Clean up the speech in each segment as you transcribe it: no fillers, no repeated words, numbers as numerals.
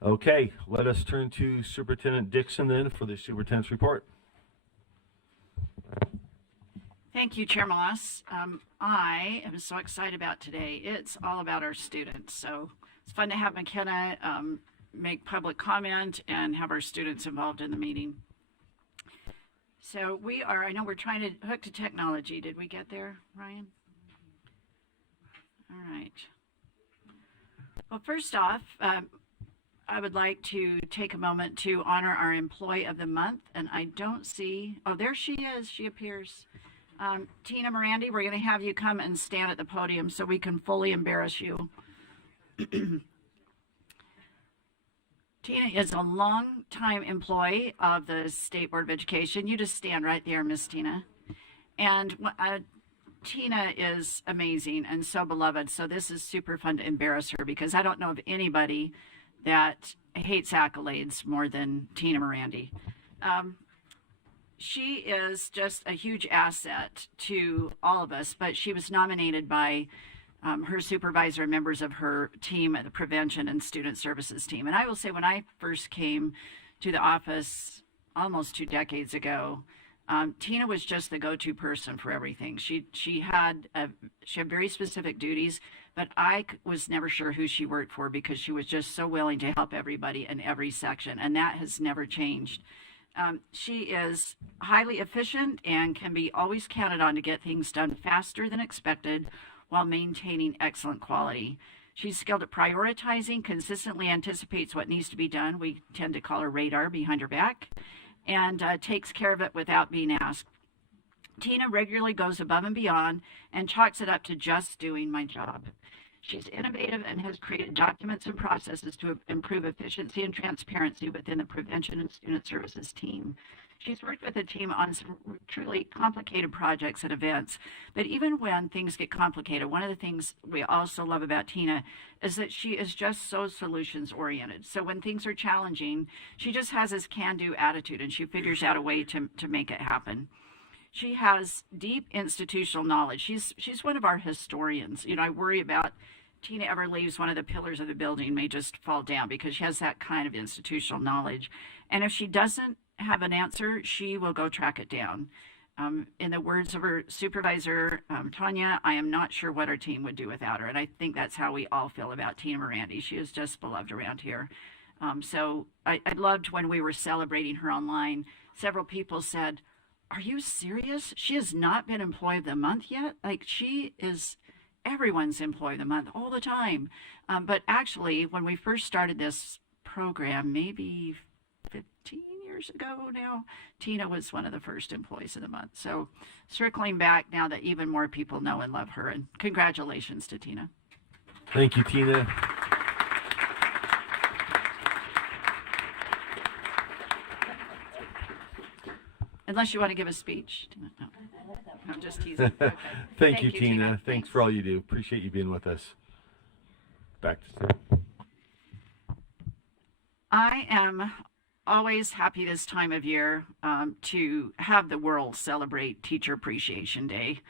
Okay, let us turn to Superintendent Dixon then for the superintendent's report. Thank you, Chair Moss. I am so excited about today. It's all about our students. So it's fun to have McKenna make public comment and have our students involved in the meeting. So I know we're trying to hook to technology. Did we get there, Ryan? All right. Well, first off, I would like to take a moment to honor our Employee of the Month. And I don't see, oh, there she is. She appears. Tina Morandi, we're going to have you come and stand at the podium so we can fully embarrass you. Tina is a long-time employee of the State Board of Education. You just stand right there, Miss Tina. And Tina is amazing and so beloved. So this is super fun to embarrass her because I don't know of anybody that hates accolades more than Tina Morandi. She is just a huge asset to all of us, but she was nominated by her supervisor and members of her team at the Prevention and Student Services team. And I will say when I first came to the office almost 2 decades ago, Tina was just the go-to person for everything. She had very specific duties, but I was never sure who she worked for because she was just so willing to help everybody in every section, and that has never changed. She is highly efficient and can be always counted on to get things done faster than expected while maintaining excellent quality. She's skilled at prioritizing, consistently anticipates what needs to be done. We tend to call her radar behind her back, and takes care of it without being asked. Tina regularly goes above and beyond and chalks it up to just doing my job. She's innovative and has created documents and processes to improve efficiency and transparency within the Prevention and Student Services team. She's worked with the team on some truly complicated projects and events, but even when things get complicated, one of the things we also love about Tina is that she is just so solutions oriented. So when things are challenging, she just has this can-do attitude and she figures out a way to make it happen. She has deep institutional knowledge. She's one of our historians. You know, I worry about Tina ever leaves one of the pillars of the building may just fall down because she has that kind of institutional knowledge. And if she doesn't have an answer, she will go track it down. In the words of her supervisor, Tanya, I am not sure what our team would do without her. And I think that's how we all feel about Tina Morandi. She is just beloved around here. So I loved when we were celebrating her online, several people said, are you serious? She has not been Employee of the Month yet? Like, she is everyone's Employee of the Month all the time. But actually, when we first started this program, maybe 15 years ago now, Tina was one of the first Employees of the Month. So circling back now that even more people know and love her, and congratulations to Tina. Thank you, Tina. Unless you want to give a speech. No, I'm just teasing. Okay. Thank you, Tina. Thanks for all you do. Appreciate you being with us. Back to Tina. I am always happy this time of year to have the world celebrate Teacher Appreciation Day.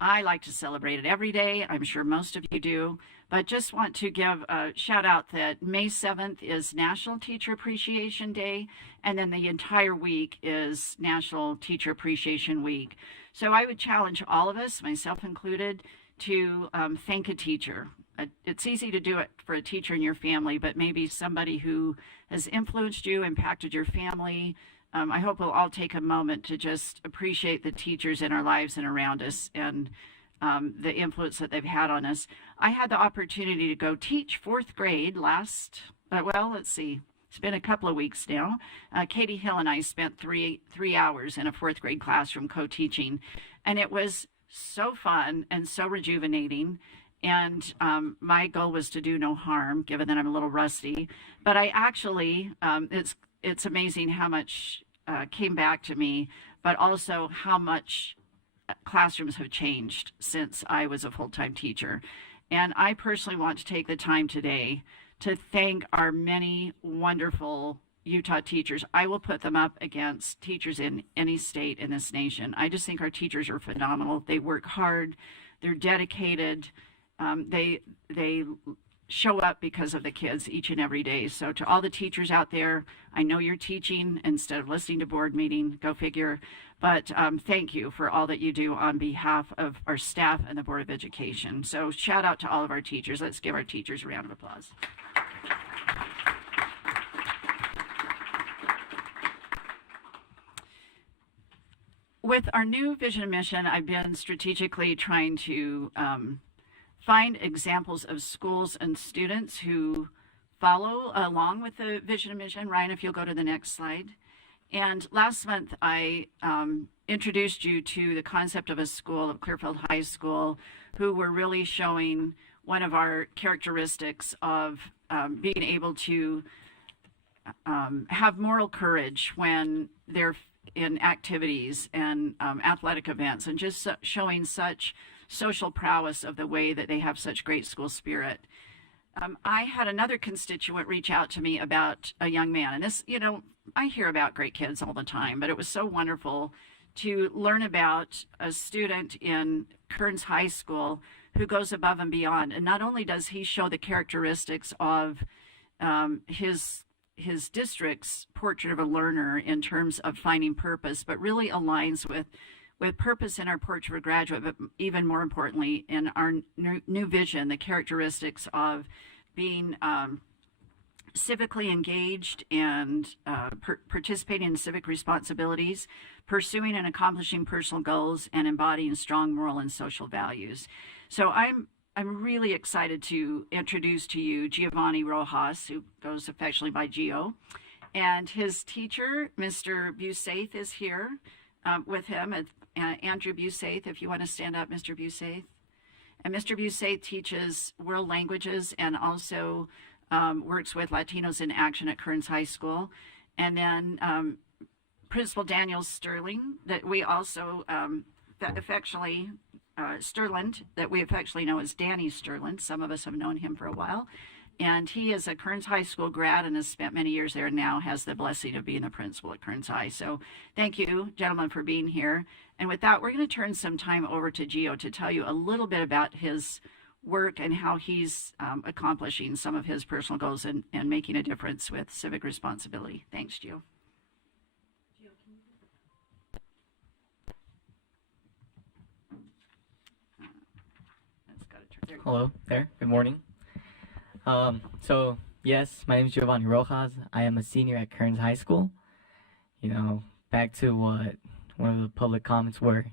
I like to celebrate it every day. I'm sure most of you do, but just want to give a shout out that May 7th is National Teacher Appreciation Day, and then the entire week is National Teacher Appreciation Week. So I would challenge all of us, myself included, to thank a teacher. It's easy to do it for a teacher in your family, but maybe somebody who has influenced you, impacted your family. I hope we'll all take a moment to just appreciate the teachers in our lives and around us and the influence that they've had on us. I had the opportunity to go teach 4th grade it's been a couple of weeks now. Katie Hill and I spent three hours in a 4th grade classroom co-teaching, and it was so fun and so rejuvenating. And my goal was to do no harm, given that I'm a little rusty. But I actually, it's amazing how much came back to me, but also how much classrooms have changed since I was a full-time teacher. And I personally want to take the time today to thank our many wonderful Utah teachers. I will put them up against teachers in any state in this nation. I just think our teachers are phenomenal. They work hard. They're dedicated. They show up because of the kids each and every day. So to all the teachers out there, I know you're teaching instead of listening to board meeting, go figure. But thank you for all that you do on behalf of our staff and the Board of Education. So shout out to all of our teachers. Let's give our teachers a round of applause. With our new vision and mission, I've been strategically trying to find examples of schools and students who follow along with the vision and mission. Ryan, if you'll go to the next slide. And last month, I introduced you to the concept of a school, of Clearfield High School, who were really showing one of our characteristics of being able to have moral courage when they're in activities and athletic events, and just showing such social prowess of the way that they have such great school spirit. I had another constituent reach out to me about a young man, and this, you know, I hear about great kids all the time, but it was so wonderful to learn about a student in Kearns High School who goes above and beyond. And not only does he show the characteristics of his district's portrait of a learner in terms of finding purpose, but really aligns with purpose in our portrait of a graduate, but even more importantly, in our new vision, the characteristics of being civically engaged and participating in civic responsibilities, pursuing and accomplishing personal goals, and embodying strong moral and social values. So I'm really excited to introduce to you Giovanni Rojas, who goes affectionately by Gio, and his teacher, Mr. Busaith, is here with him. Andrew Busaith, if you want to stand up, Mr. Busaith. And Mr. Busaith teaches world languages and also works with Latinos in Action at Kearns High School. And then Principal Daniel Sterling, that we also affectionately Sterland, that we affectionately know as Danny Sterland. Some of us have known him for a while. And he is a Kearns High School grad and has spent many years there, and now has the blessing of being a principal at Kearns High. So thank you, gentlemen, for being here. And with that, we're going to turn some time over to Gio to tell you a little bit about his work and how he's accomplishing some of his personal goals and making a difference with civic responsibility. Thanks, Gio. Hello there. Good morning. So yes, my name is Giovanni Rojas. I am a senior at Kearns High School. You know, back to what one of the public comments were,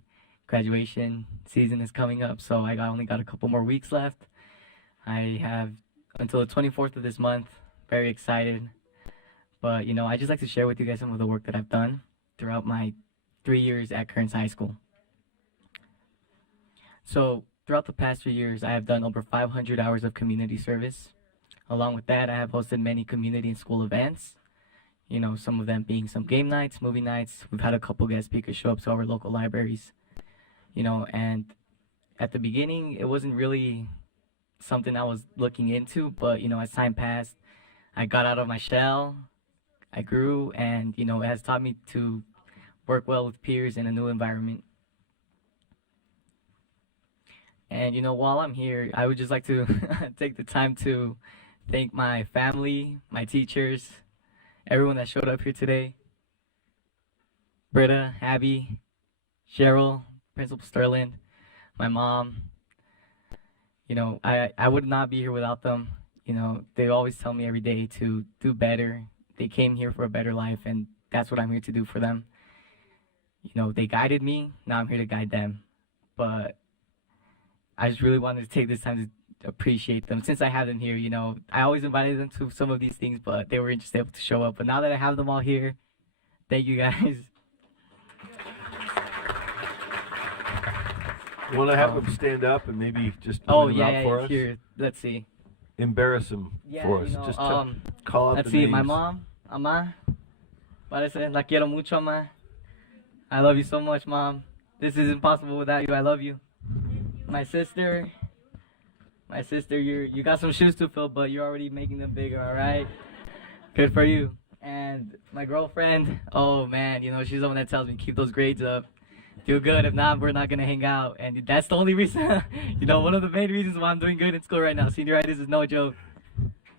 graduation season is coming up, so I only got a couple more weeks left. I have until the 24th of this month. Very excited. But, you know, I just like to share with you guys some of the work that I've done throughout my 3 years at Kearns High School. So throughout the past 3 years, I have done over 500 hours of community service. Along with that, I have hosted many community and school events. You know, some of them being some game nights, movie nights. We've had a couple guest speakers show up to our local libraries. You know, and at the beginning, it wasn't really something I was looking into, but, you know, as time passed, I got out of my shell, I grew, and, you know, it has taught me to work well with peers in a new environment. And, you know, while I'm here, I would just like to take the time to thank my family, my teachers, everyone that showed up here today. Britta, Abby, Cheryl, Principal Sterling, my mom. You know, I would not be here without them. You know, they always tell me every day to do better. They came here for a better life, and that's what I'm here to do for them. You know, they guided me. Now I'm here to guide them. But I just really wanted to take this time to appreciate them. Since I have them here, you know, I always invited them to some of these things, but they were just able to show up. But now that I have them all here, thank you guys. You want to have them stand up and maybe just point them out for us? Here. Let's see. Embarrass them for us. You know, just call out let's the see. names. My mom, Ama. Parece, la quiero mucho, Ama. I love you so much, Mom. This is impossible without you. I love you. My sister, you got some shoes to fill, but you're already making them bigger, all right? Good for you. And my girlfriend, oh man, you know, she's the one that tells me keep those grades up. do good. If not, we're not gonna hang out. And that's the only reason, one of the main reasons why I'm doing good in school right now. Senioritis is no joke.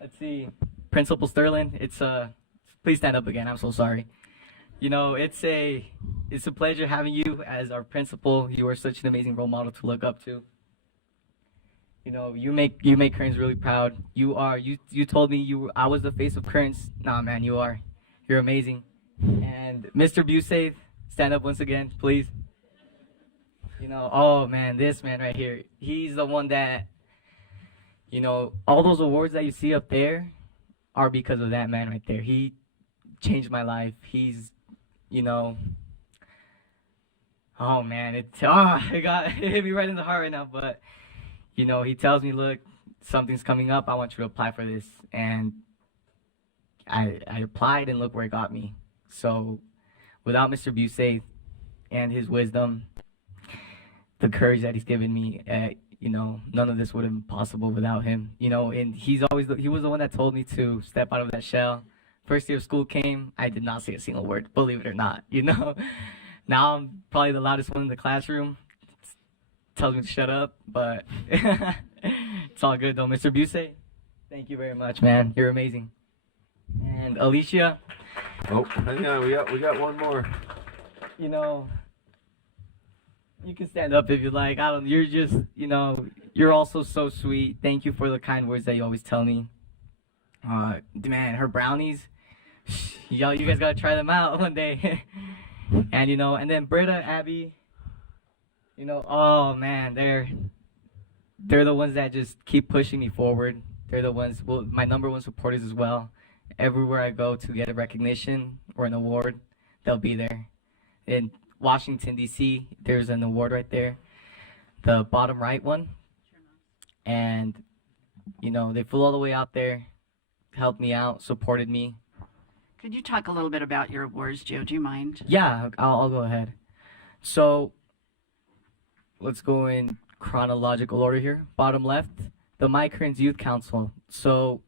Let's see, Principal Sterling. Please stand up again. I'm so sorry. It's a pleasure having you as our principal. You are such an amazing role model to look up to. You make Kearns really proud. You told me I was the face of Kearns. Nah, man, you're amazing. And Mr. Busave, stand up once again, please. Oh man, this man right here, he's the one that, all those awards that you see up there are because of that man right there. He changed my life. He's, oh man, it hit me right in the heart right now. But, he tells me, look, something's coming up. I want you to apply for this. And I applied, and look where it got me. So without Mr. Busey and his wisdom, the courage that he's given me, none of this would have been possible without him. And he was the one that told me to step out of that shell. First year of school came, I did not say a single word, believe it or not, Now I'm probably the loudest one in the classroom. Tells me to shut up, but it's all good though. Mr. Busey, thank you very much, man. You're amazing. And Alicia. Oh, hang on, we got one more. You can stand up if you like. You're just, you're also so sweet. Thank you for the kind words that you always tell me. Man, her brownies, you guys gotta try them out one day. And and then Britta, Abby, oh man, they're the ones that just keep pushing me forward. They're the ones, my number one supporters as well. Everywhere I go to get a recognition or an award, they'll be there. In Washington, D.C., there's an award right there, the bottom right one. And, they flew all the way out there, helped me out, supported me. Could you talk a little bit about your awards, Joe? Do you mind? Yeah, I'll go ahead. So, let's go in chronological order here. Bottom left, the My Kearns Youth Council. So,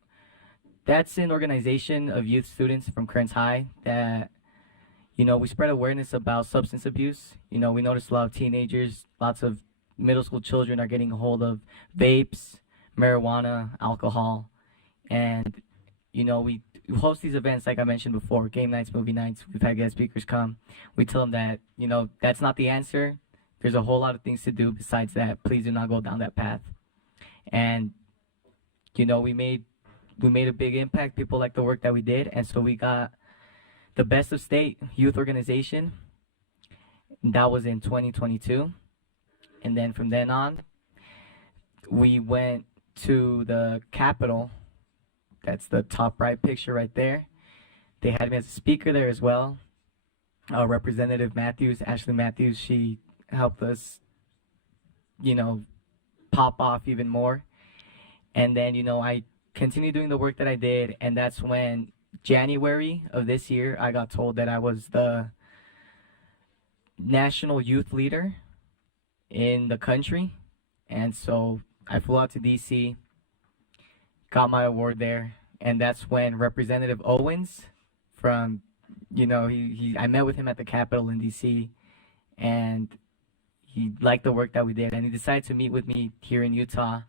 that's an organization of youth students from Kearns High that, we spread awareness about substance abuse. We noticed a lot of teenagers, lots of middle school children are getting a hold of vapes, marijuana, alcohol. And, we host these events, like I mentioned before, game nights, movie nights. We've had guest speakers come. We tell them that, that's not the answer. There's a whole lot of things to do besides that. Please do not go down that path. And, we made a big impact. People like the work that we did. And so we got the Best of State Youth Organization. That was in 2022. And then from then on, we went to the Capitol. That's the top right picture right there. They had me as a speaker there as well. Representative Matthews, Ashley Matthews, she helped us, pop off even more. And then, I continued doing the work that I did. And that's when January of this year, I got told that I was the national youth leader in the country. And so I flew out to DC, got my award there. And that's when Representative Owens from, I met with him at the Capitol in DC, and he liked the work that we did. And he decided to meet with me here in Utah,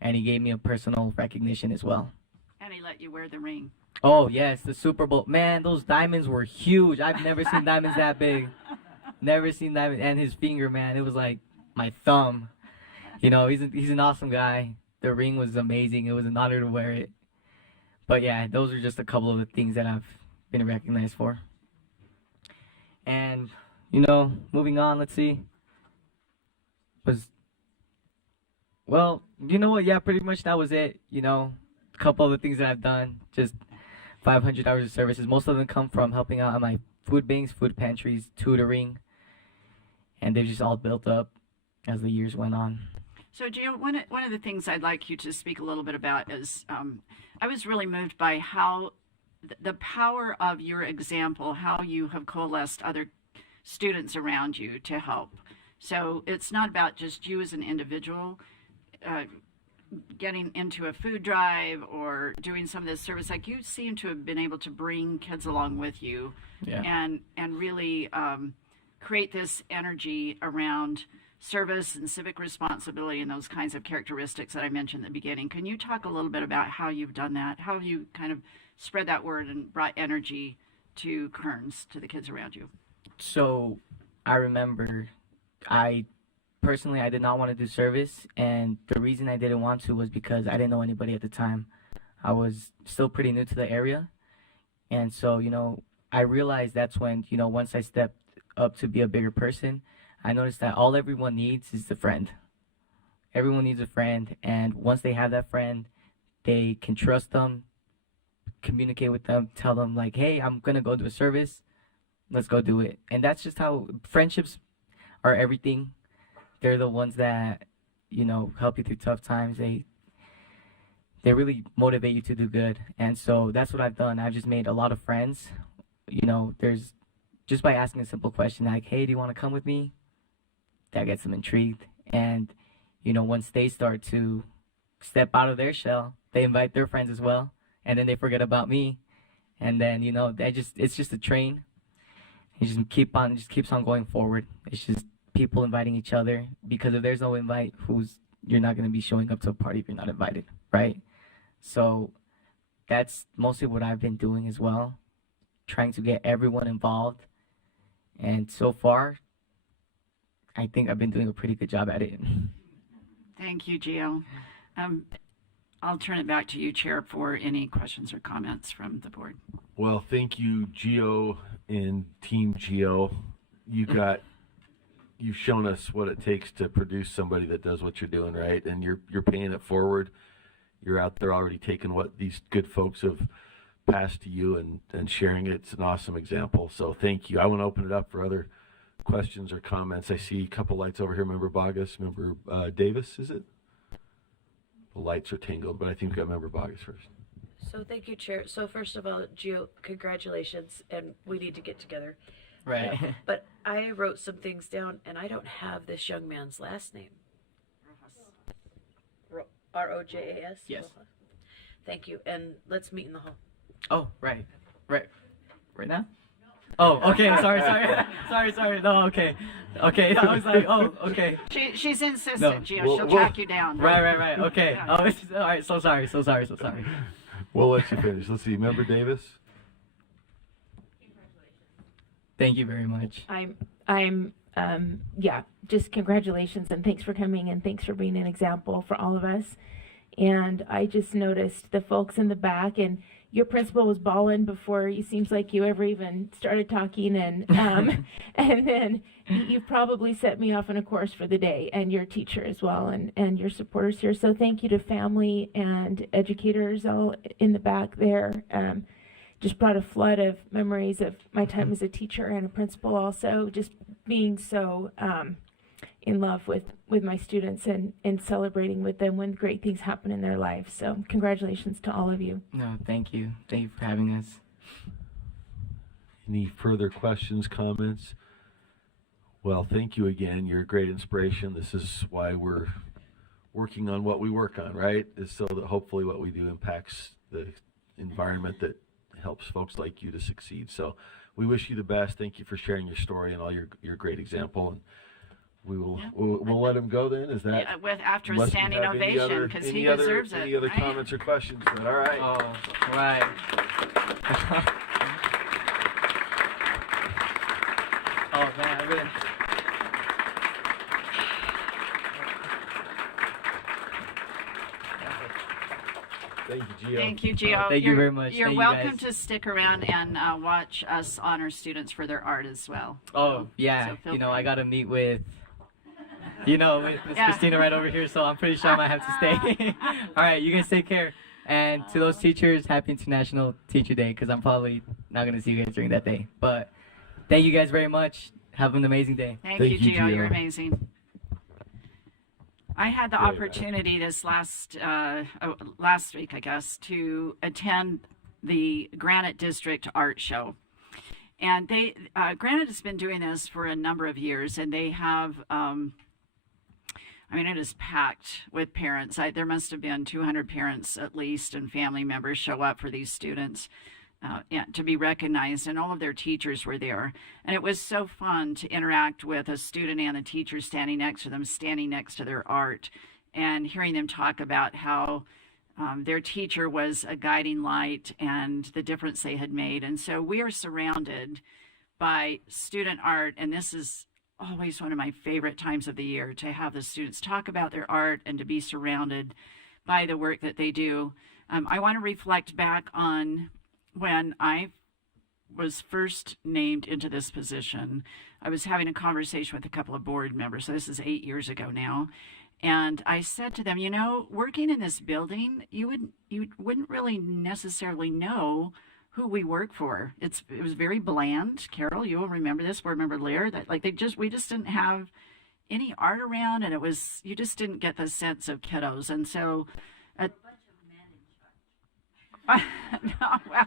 and he gave me a personal recognition as well. And he let you wear the ring. Oh, yes, the Super Bowl. Man, those diamonds were huge. I've never seen diamonds that big. Never seen diamonds. And his finger, man, it was like my thumb. He's an awesome guy. The ring was amazing. It was an honor to wear it. But yeah, those are just a couple of the things that I've been recognized for. And, moving on, let's see. Well, you know what? Yeah, pretty much that was it. A couple of the things that I've done, just 500 hours of services. Most of them come from helping out at my food banks, food pantries, tutoring. And they've just all built up as the years went on. So, Gio, one of the things I'd like you to speak a little bit about is I was really moved by how the power of your example, how you have coalesced other students around you to help. So it's not about just you as an individual getting into a food drive or doing some of this service. Like, you seem to have been able to bring kids along with you, Yeah. and really create this energy around service and civic responsibility and those kinds of characteristics that I mentioned at the beginning. Can you talk a little bit about how you've done that? How you kind of spread that word and brought energy to Kearns, to the kids around you? So I remember I did not want to do service, and the reason I didn't want to was because I didn't know anybody at the time. I was still pretty new to the area, and so, I realized that's when, once I stepped up to be a bigger person, I noticed that all everyone needs is a friend. Everyone needs a friend, and once they have that friend, they can trust them, communicate with them, tell them like, hey, I'm gonna go do a service, let's go do it. And that's just how friendships are everything. They're the ones that, help you through tough times. They really motivate you to do good. And so that's what I've done. I've just made a lot of friends. There's just by asking a simple question like, hey, do you want to come with me? That gets them intrigued. And, once they start to step out of their shell, they invite their friends as well. And then they forget about me. And then, it's just a train. It just keeps on going forward. It's just people inviting each other, because if there's no invite, you're not going to be showing up to a party if you're not invited, right? So that's mostly what I've been doing as well, trying to get everyone involved. And so far, I think I've been doing a pretty good job at it. Thank you, Gio. I'll turn it back to you, Chair, for any questions or comments from the board. Well, thank you, Gio and Team Gio. You've shown us what it takes to produce somebody that does what you're doing, right? And you're paying it forward. You're out there already taking what these good folks have passed to you and sharing it. It's an awesome example. So thank you. I want to open it up for other questions or comments. I see a couple lights over here. Member Bogus, Member Davis, is it? The lights are tangled, but I think we've got Member Bogus first. So thank you, Chair. So first of all, Gio, congratulations, and we need to get together. Right. Yeah, but I wrote some things down, and I don't have this young man's last name. Rojas? Yes. Thank you, and let's meet in the hall. Oh, right now? Oh, okay. Sorry. No, okay. I was like, oh, okay. She's insistent, No. Gio. She'll track you down. Right. Okay. Yeah. Oh, all right. So sorry. We'll let you finish. Let's see. Member Davis. Thank you very much. Just congratulations and thanks for coming and thanks for being an example for all of us. And I just noticed the folks in the back, and your principal was bawling before it seems like you ever even started talking, and and then you probably set me off on a course for the day, and your teacher as well, and your supporters here. So thank you to family and educators all in the back there. Just brought a flood of memories of my time as a teacher and a principal, also just being so in love with my students and celebrating with them when great things happen in their lives. So congratulations to all of you. No, thank you for having us. Any further questions, comments? Well, thank you again. You're a great inspiration. This is why we're working on what we work on, right? Is so that hopefully what we do impacts the environment that helps folks like you to succeed. So we wish you the best. Thank you for sharing your story and all your great example. And we'll let him go then. Is that after a unless you standing have any ovation, other- because any he other- deserves it. Any other right? comments or questions? Then? All right. Oh, right. Oh man, I really. Thank you, Gio. Thank you, Gio. Thank you very much. You're Thank you, welcome guys. to stick around and watch us honor students for their art as well. Oh yeah, So feel I free. got to meet with Miss Yeah. Christina right over here, so I'm pretty sure I might have to stay. All right, you guys take care. And to those teachers, happy International Teacher Day, because I'm probably not going to see you guys during that day. But thank you guys very much. Have an amazing day. Thank Thank you, you, Gio. You're Gio. amazing. I had the Great. opportunity this last week, I guess, to attend the Granite District Art Show. And Granite has been doing this for a number of years, and they have, it is packed with parents. There must have been 200 parents at least and family members show up for these students. and to be recognized, and all of their teachers were there. And it was so fun to interact with a student and a teacher standing next to them, standing next to their art, and hearing them talk about how their teacher was a guiding light and the difference they had made. And so we are surrounded by student art, and this is always one of my favorite times of the year, to have the students talk about their art and to be surrounded by the work that they do. I want to reflect back on when I was first named into this position. I was having a conversation with a couple of board members, so this is 8 years ago now, and I said to them, you know, working in this building, you wouldn't really necessarily know who we work for. It was very bland. Carol, you will remember this, board member Lear, that like we just didn't have any art around, and you just didn't get the sense of kiddos. And so no, well,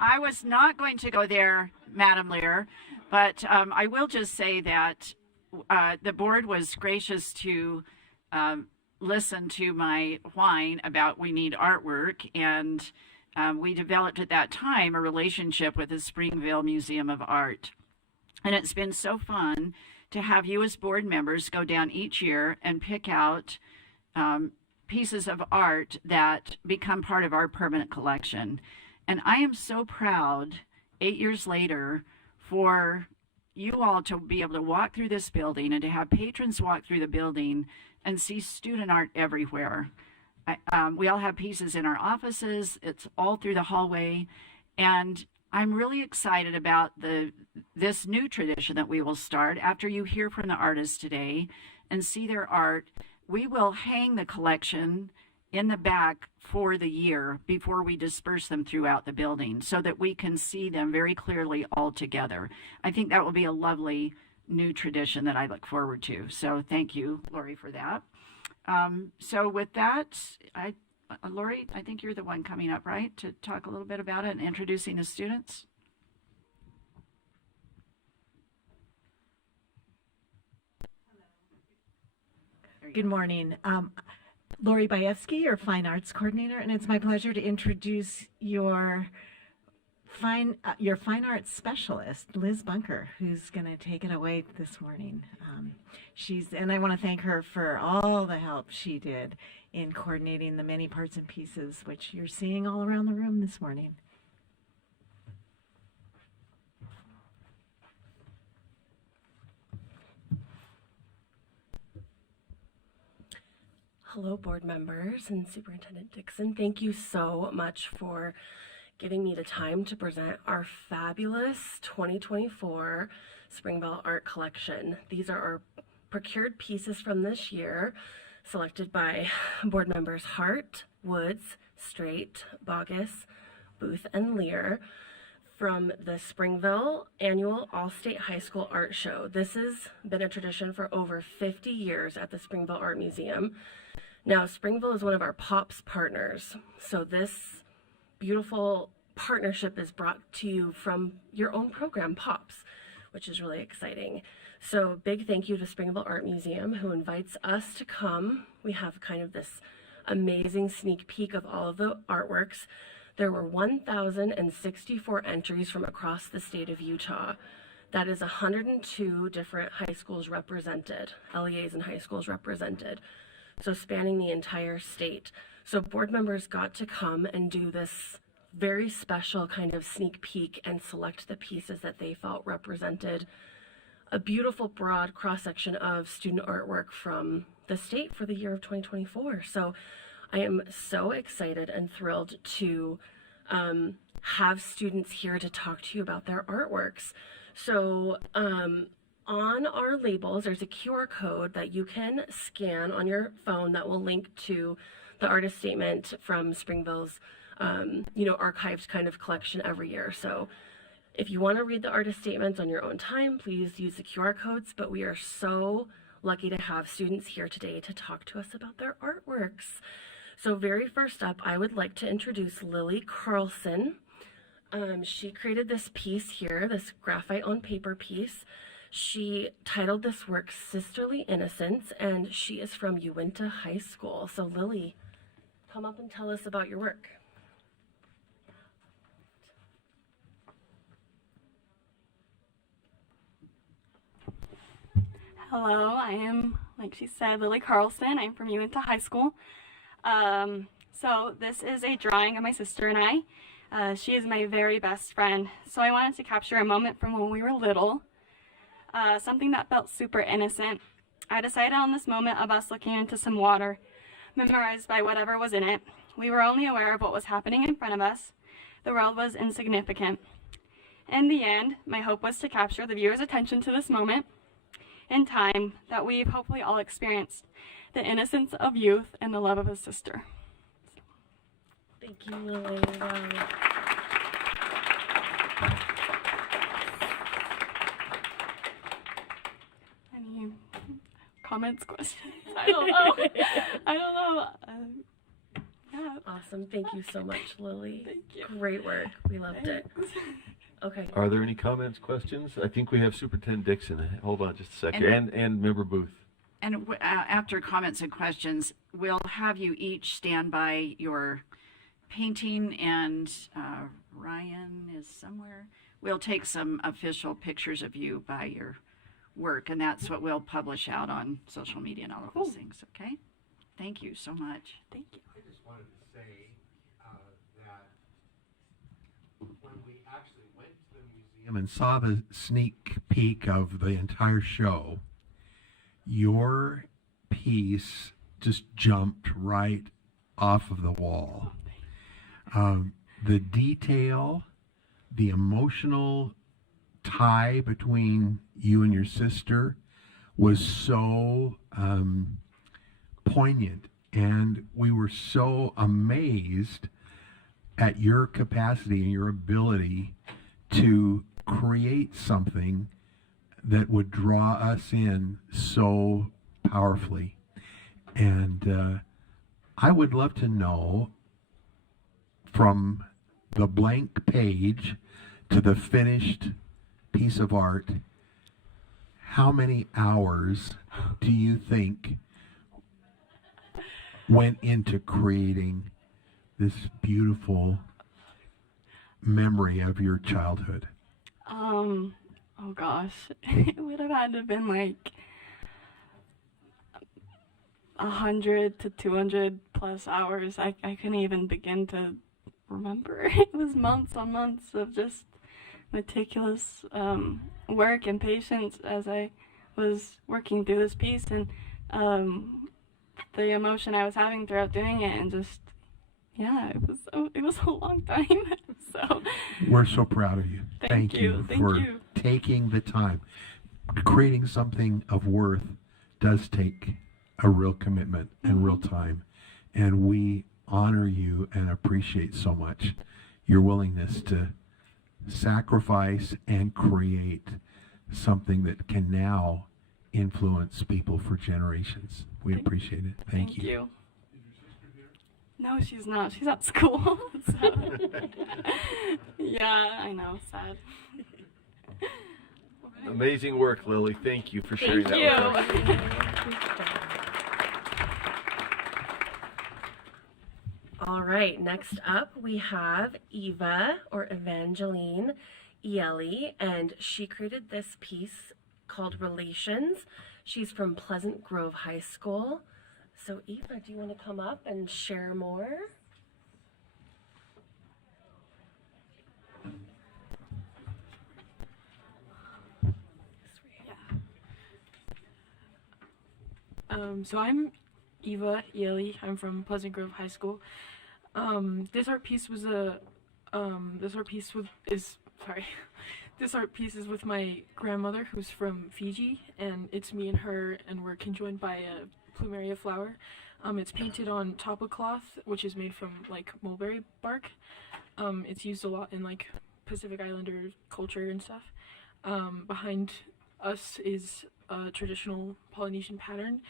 I was not going to go there, Madam Lear, but I will just say that the board was gracious to listen to my whine about we need artwork, and we developed at that time a relationship with the Springville Museum of Art. And it's been so fun to have you as board members go down each year and pick out pieces of art that become part of our permanent collection. And I am so proud, 8 years later, for you all to be able to walk through this building and to have patrons walk through the building and see student art everywhere. We all have pieces in our offices. It's all through the hallway. And I'm really excited about this new tradition that we will start after you hear from the artists today and see their art. We will hang the collection in the back for the year before we disperse them throughout the building so that we can see them very clearly all together. I think that will be a lovely new tradition that I look forward to. So thank you, Lori, for that. So with that, Lori, I think you're the one coming up, right, to talk a little bit about it and introducing the students? Good morning. Lori Bajewski, your Fine Arts Coordinator, and it's my pleasure to introduce your fine arts specialist, Liz Bunker, who's going to take it away this morning. And I want to thank her for all the help she did in coordinating the many parts and pieces, which you're seeing all around the room this morning. Hello, board members and Superintendent Dixon. Thank you so much for giving me the time to present our fabulous 2024 Springville Art Collection. These are our procured pieces from this year, selected by board members Hart, Woods, Straight, Bogus, Booth, and Lear from the Springville Annual All-State High School Art Show. This has been a tradition for over 50 years at the Springville Art Museum. Now, Springville is one of our POPs partners, so this beautiful partnership is brought to you from your own program, POPs, which is really exciting. So big thank you to Springville Art Museum, who invites us to come. We have kind of this amazing sneak peek of all of the artworks. There were 1,064 entries from across the state of Utah. That is 102 different high schools represented, LEAs and high schools represented. So spanning the entire state. So board members got to come and do this very special kind of sneak peek and select the pieces that they felt represented a beautiful broad cross-section of student artwork from the state for the year of 2024. So I am so excited and thrilled to have students here to talk to you about their artworks. So on our labels, there's a QR code that you can scan on your phone that will link to the artist statement from Springville's, archived kind of collection every year. So if you want to read the artist statements on your own time, please use the QR codes, but we are so lucky to have students here today to talk to us about their artworks. So very first up, I would like to introduce Lily Carlson. She created this piece here, this graphite on paper piece. She titled this work Sisterly Innocence, and she is from Uinta High School. So Lily, come up and tell us about your work. Hello, I am, like she said, Lily Carlson. I'm from Uinta High School. So this is a drawing of my sister and I. She is my very best friend. So I wanted to capture a moment from when we were little, something that felt super innocent. I decided on this moment of us looking into some water, memorized by whatever was in it. We were only aware of what was happening in front of us. The world was insignificant. In the end, my hope was to capture the viewer's attention to this moment in time that we've hopefully all experienced, the innocence of youth and the love of a sister. Thank you, Lily. Wow. Any comments, questions? I don't know. I don't know. Yeah. Awesome. Thank you so much, Lily. Thank you. Great work. We loved it. Okay. Are there any comments, questions? I think we have Superintendent Dixon. Hold on just a second. And Member Booth. And after comments and questions, we'll have you each stand by your painting, and Ryan is somewhere. We'll take some official pictures of you by your work, and that's what we'll publish out on social media and all of those things, okay? Thank you so much. Thank you. I just wanted to say that when we actually went to the museum and saw the sneak peek of the entire show, your piece just jumped right off of the wall. The detail, the emotional tie between you and your sister was so poignant, and we were so amazed at your capacity and your ability to create something that would draw us in so powerfully. And I would love to know, from the blank page to the finished piece of art, how many hours do you think went into creating this beautiful memory of your childhood? Oh gosh, it would have had to have been like 100 to 200 plus hours. I couldn't even begin to remember. It was months on months of just meticulous work and patience as I was working through this piece, and the emotion I was having throughout doing it, and just, yeah, it was a long time. So we're so proud of you. Thank you. Thank for you. taking the time. Creating something of worth does take a real commitment and real time, and we honor you and appreciate so much your willingness to sacrifice and create something that can now influence people for generations. We appreciate it. Thank you. No, she's not. She's at school. So. Yeah, I know. Sad. Amazing work, Lily. Thank you for sharing Thank that you. with us. All right, next up we have Eva, or Evangeline Ieli, and she created this piece called Relations. She's from Pleasant Grove High School. So Eva, do you want to come up and share more? So I'm Eva Ieli. I'm from Pleasant Grove High School. This art piece is with my grandmother, who's from Fiji, and it's me and her, and we're conjoined by a plumeria flower. It's painted on tapa cloth, which is made from like mulberry bark. It's used a lot in like Pacific Islander culture and stuff. Behind us is a traditional Polynesian pattern,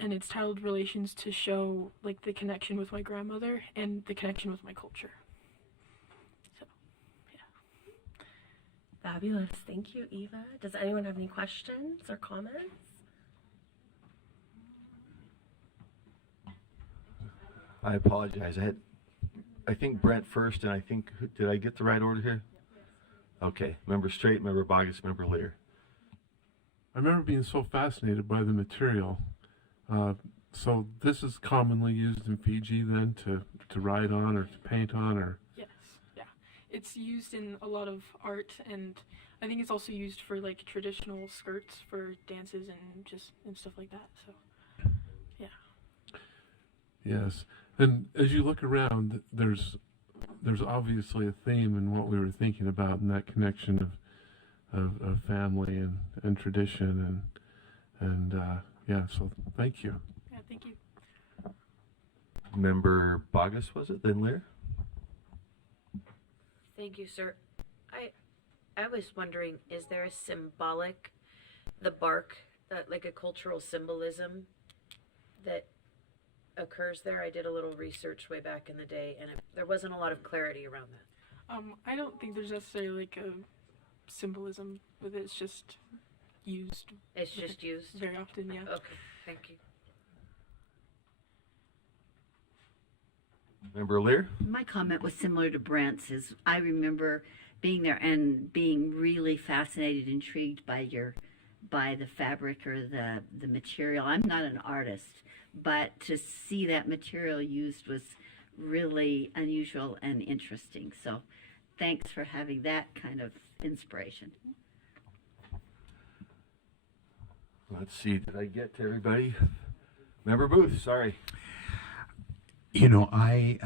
and it's titled Relations, to show like the connection with my grandmother and the connection with my culture. So, yeah. Fabulous. Thank you, Eva. Does anyone have any questions or comments? I apologize. I think Brent first, and I think, did I get the right order here? Okay. Member Straight, Member Bogus, Member Lear. I remember being so fascinated by the material. So this is commonly used in Fiji then to write on or to paint on or. Yes, yeah. It's used in a lot of art, and I think it's also used for like traditional skirts for dances and stuff like that. So, yeah. Yes, and as you look around, there's obviously a theme in what we were thinking about, and that connection of family and tradition and yeah. So thank you. Yeah, thank you. Member Bogus, was it? Then Lear? Thank you, sir. I was wondering, is there a symbolic, the bark, like a cultural symbolism that occurs there? I did a little research way back in the day, and there wasn't a lot of clarity around that. I don't think there's necessarily like a symbolism with it. It's just used. It's just used? Very often, yeah. Okay, thank you. Member Lear? My comment was similar to Brent's. Is I remember being there and being really fascinated, intrigued by the fabric or the material. I'm not an artist, but to see that material used was really unusual and interesting. So thanks for having that kind of inspiration. Let's see, did I get to everybody? Member Booth, sorry. You know, I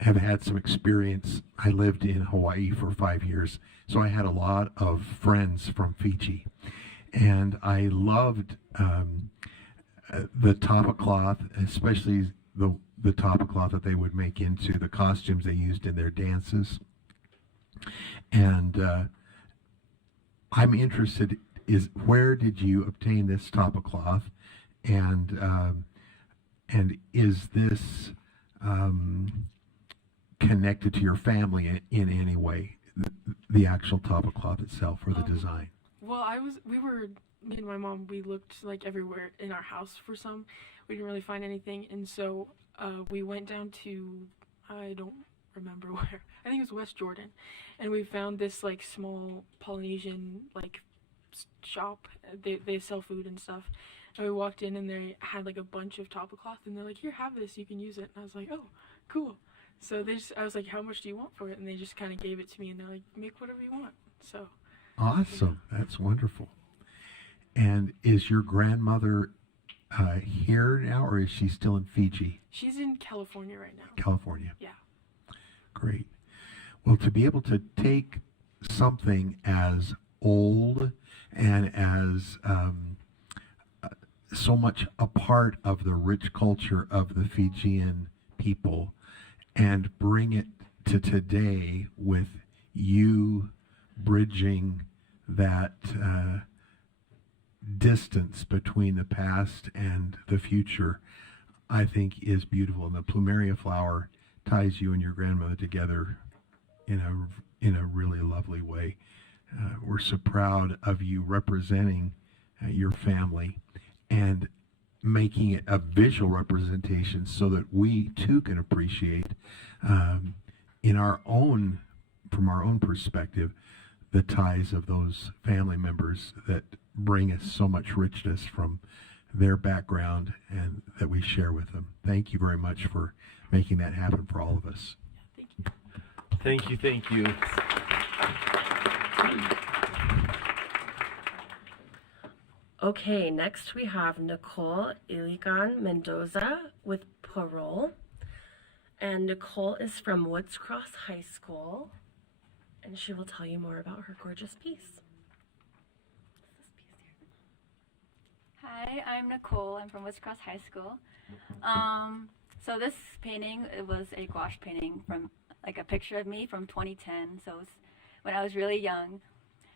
have had some experience. I lived in Hawaii for 5 years, so I had a lot of friends from Fiji. And I loved the tapa cloth, especially the tapa cloth that they would make into the costumes they used in their dances. And I'm interested, where did you obtain this tapa cloth? And is this connected to your family in any way, the actual tapa cloth itself or the design? Well, me and my mom, we looked like everywhere in our house for some. We didn't really find anything, and so we went down to, I don't remember where, I think it was West Jordan, and we found this like small Polynesian like shop. They sell food and stuff. And we walked in and they had like a bunch of tapa cloth, and they're like, "Here, have this. You can use it." And I was like, "Oh, cool." So I was like, "How much do you want for it?" And they just kind of gave it to me, and they're like, "Make whatever you want." So. Awesome. That's wonderful. And is your grandmother here now, or is she still in Fiji? She's in California right now. California. Yeah. Great. Well, to be able to take something as old and as so much a part of the rich culture of the Fijian people and bring it to today with you bridging that distance between the past and the future, I think is beautiful. And the plumeria flower ties you and your grandmother together in a really lovely way. We're so proud of you representing your family and making it a visual representation so that we too can appreciate from our own perspective, the ties of those family members that bring us so much richness from their background and that we share with them. Thank you very much for making that happen for all of us. Thank you, thank you. Okay, next we have Nicole Iligan Mendoza with Parole. And Nicole is from Woods Cross High School, and she will tell you more about her gorgeous piece. Hi, I'm Nicole. I'm from Woods Cross High School. So this painting, it was a gouache painting from like a picture of me from 2010. So it was when I was really young.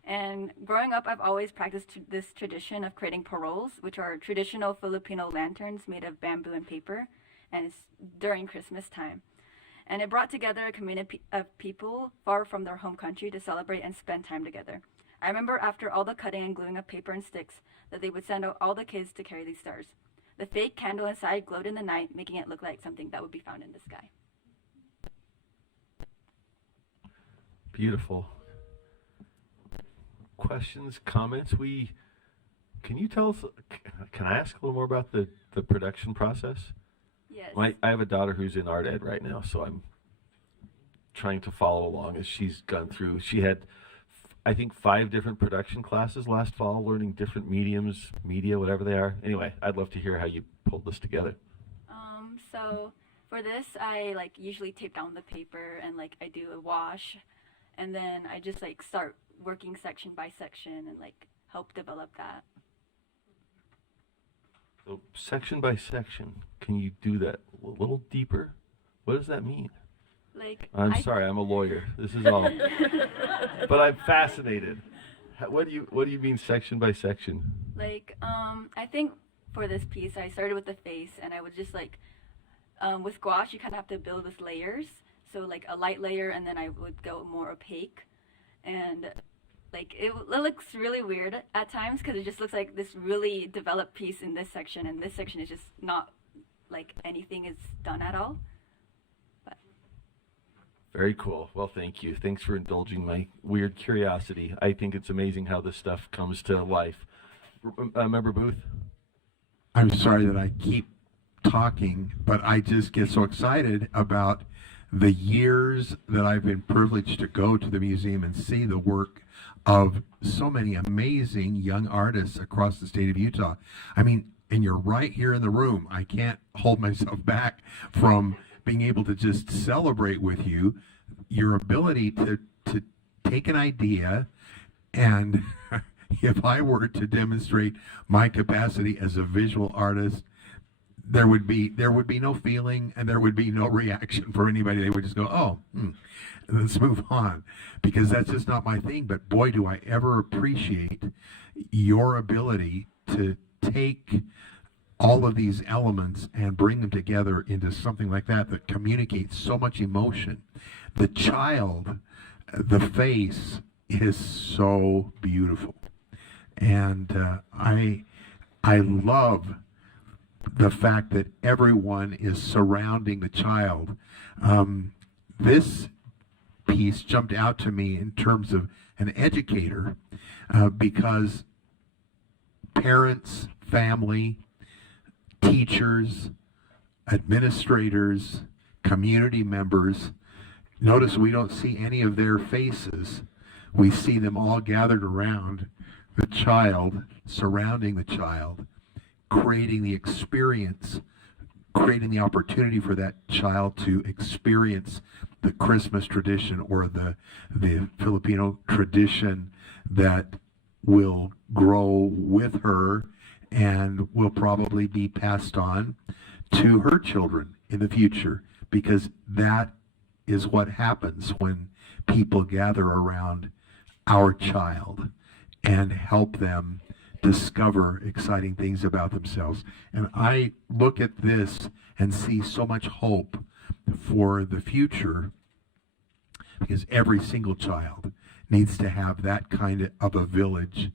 And growing up, I've always practiced this tradition of creating paroles, which are traditional Filipino lanterns made of bamboo and paper, and it's during Christmas time. And it brought together a community of people far from their home country to celebrate and spend time together. I remember after all the cutting and gluing of paper and sticks that they would send out all the kids to carry these stars. The fake candle inside glowed in the night, making it look like something that would be found in the sky. Beautiful. Questions, comments? We Can you tell us, can I ask a little more about the production process? Yes. I have a daughter who's in art ed right now, so I'm trying to follow along as she's gone through. She had, I think, 5 different production classes last fall, learning different mediums, media, whatever they are. Anyway, I'd love to hear how you pulled this together. So for this, I like usually tape down the paper and like I do a wash, and then I just like start working section by section and like help develop that. So section by section, can you do that a little deeper? What does that mean? Like I'm sorry, I'm a lawyer. This is all, but I'm fascinated. What do you mean section by section? Like I think for this piece, I started with the face, and I would just like with gouache, you kind of have to build with layers. So like a light layer, and then I would go more opaque, and like it looks really weird at times because it just looks like this really developed piece in this section, and this section is just not like anything is done at all. But. Very cool. Well, thank you. Thanks for indulging my weird curiosity. I think it's amazing how this stuff comes to life. Member Booth? I'm sorry that I keep talking, but I just get so excited about the years that I've been privileged to go to the museum and see the work of so many amazing young artists across the state of Utah. I mean, and you're right here in the room. I can't hold myself back from being able to just celebrate with you your ability to take an idea, and if I were to demonstrate my capacity as a visual artist, there would be no feeling and there would be no reaction for anybody. They would just go, oh, let's move on, because that's just not my thing. But boy, do I ever appreciate your ability to take all of these elements and bring them together into something like that communicates so much emotion. The child, the face is so beautiful. And I love the fact that everyone is surrounding the child. This piece jumped out to me in terms of an educator because parents, family, teachers, administrators, community members, notice we don't see any of their faces. We see them all gathered around the child, surrounding the child, creating the experience, creating the opportunity for that child to experience the Christmas tradition or the Filipino tradition that will grow with her and will probably be passed on to her children in the future, because that is what happens when people gather around our child and help them discover exciting things about themselves. And I look at this and see so much hope for the future, because every single child needs to have that kind of a village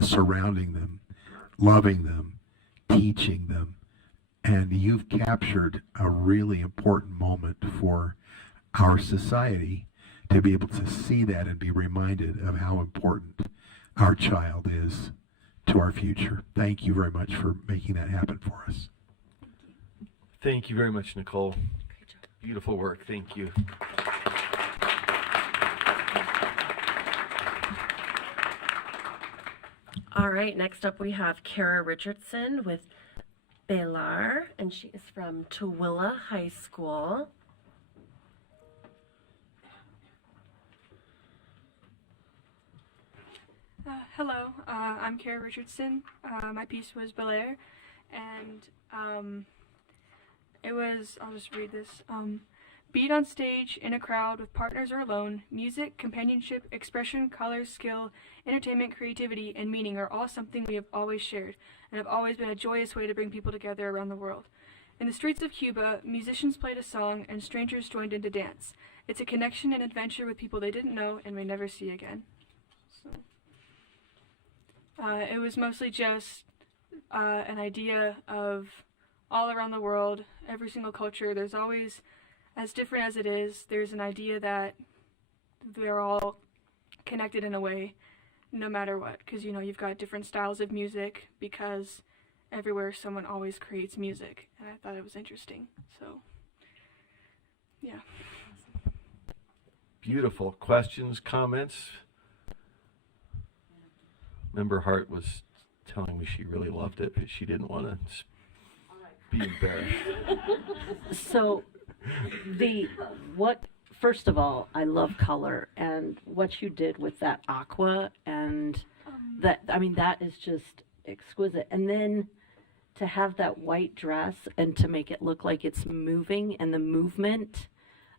surrounding them, loving them, teaching them. And you've captured a really important moment for our society to be able to see that and be reminded of how important our child is to our future. Thank you very much for making that happen for us. Thank you very much, Nicole. Beautiful work. Thank you. All right, next up we have Kara Richardson with Belar, and she is from Tooele High School. Hello, I'm Kara Richardson. My piece was Bel Air, and it was, I'll just read this. Beat on stage, in a crowd, with partners or alone, music, companionship, expression, color, skill, entertainment, creativity, and meaning are all something we have always shared, and have always been a joyous way to bring people together around the world. In the streets of Cuba, musicians played a song, and strangers joined in to dance. It's a connection and adventure with people they didn't know and may never see again. So. It was mostly just an idea of all around the world, every single culture, there's always, as different as it is, there's an idea that they're all connected in a way, no matter what, because you've got different styles of music, because everywhere someone always creates music, and I thought it was interesting. So, yeah. Beautiful. Questions, comments? Member Hart was telling me she really loved it, but she didn't want to be embarrassed. So, first of all, I love color, and what you did with that aqua, and that is just exquisite. And then to have that white dress and to make it look like it's moving, and the movement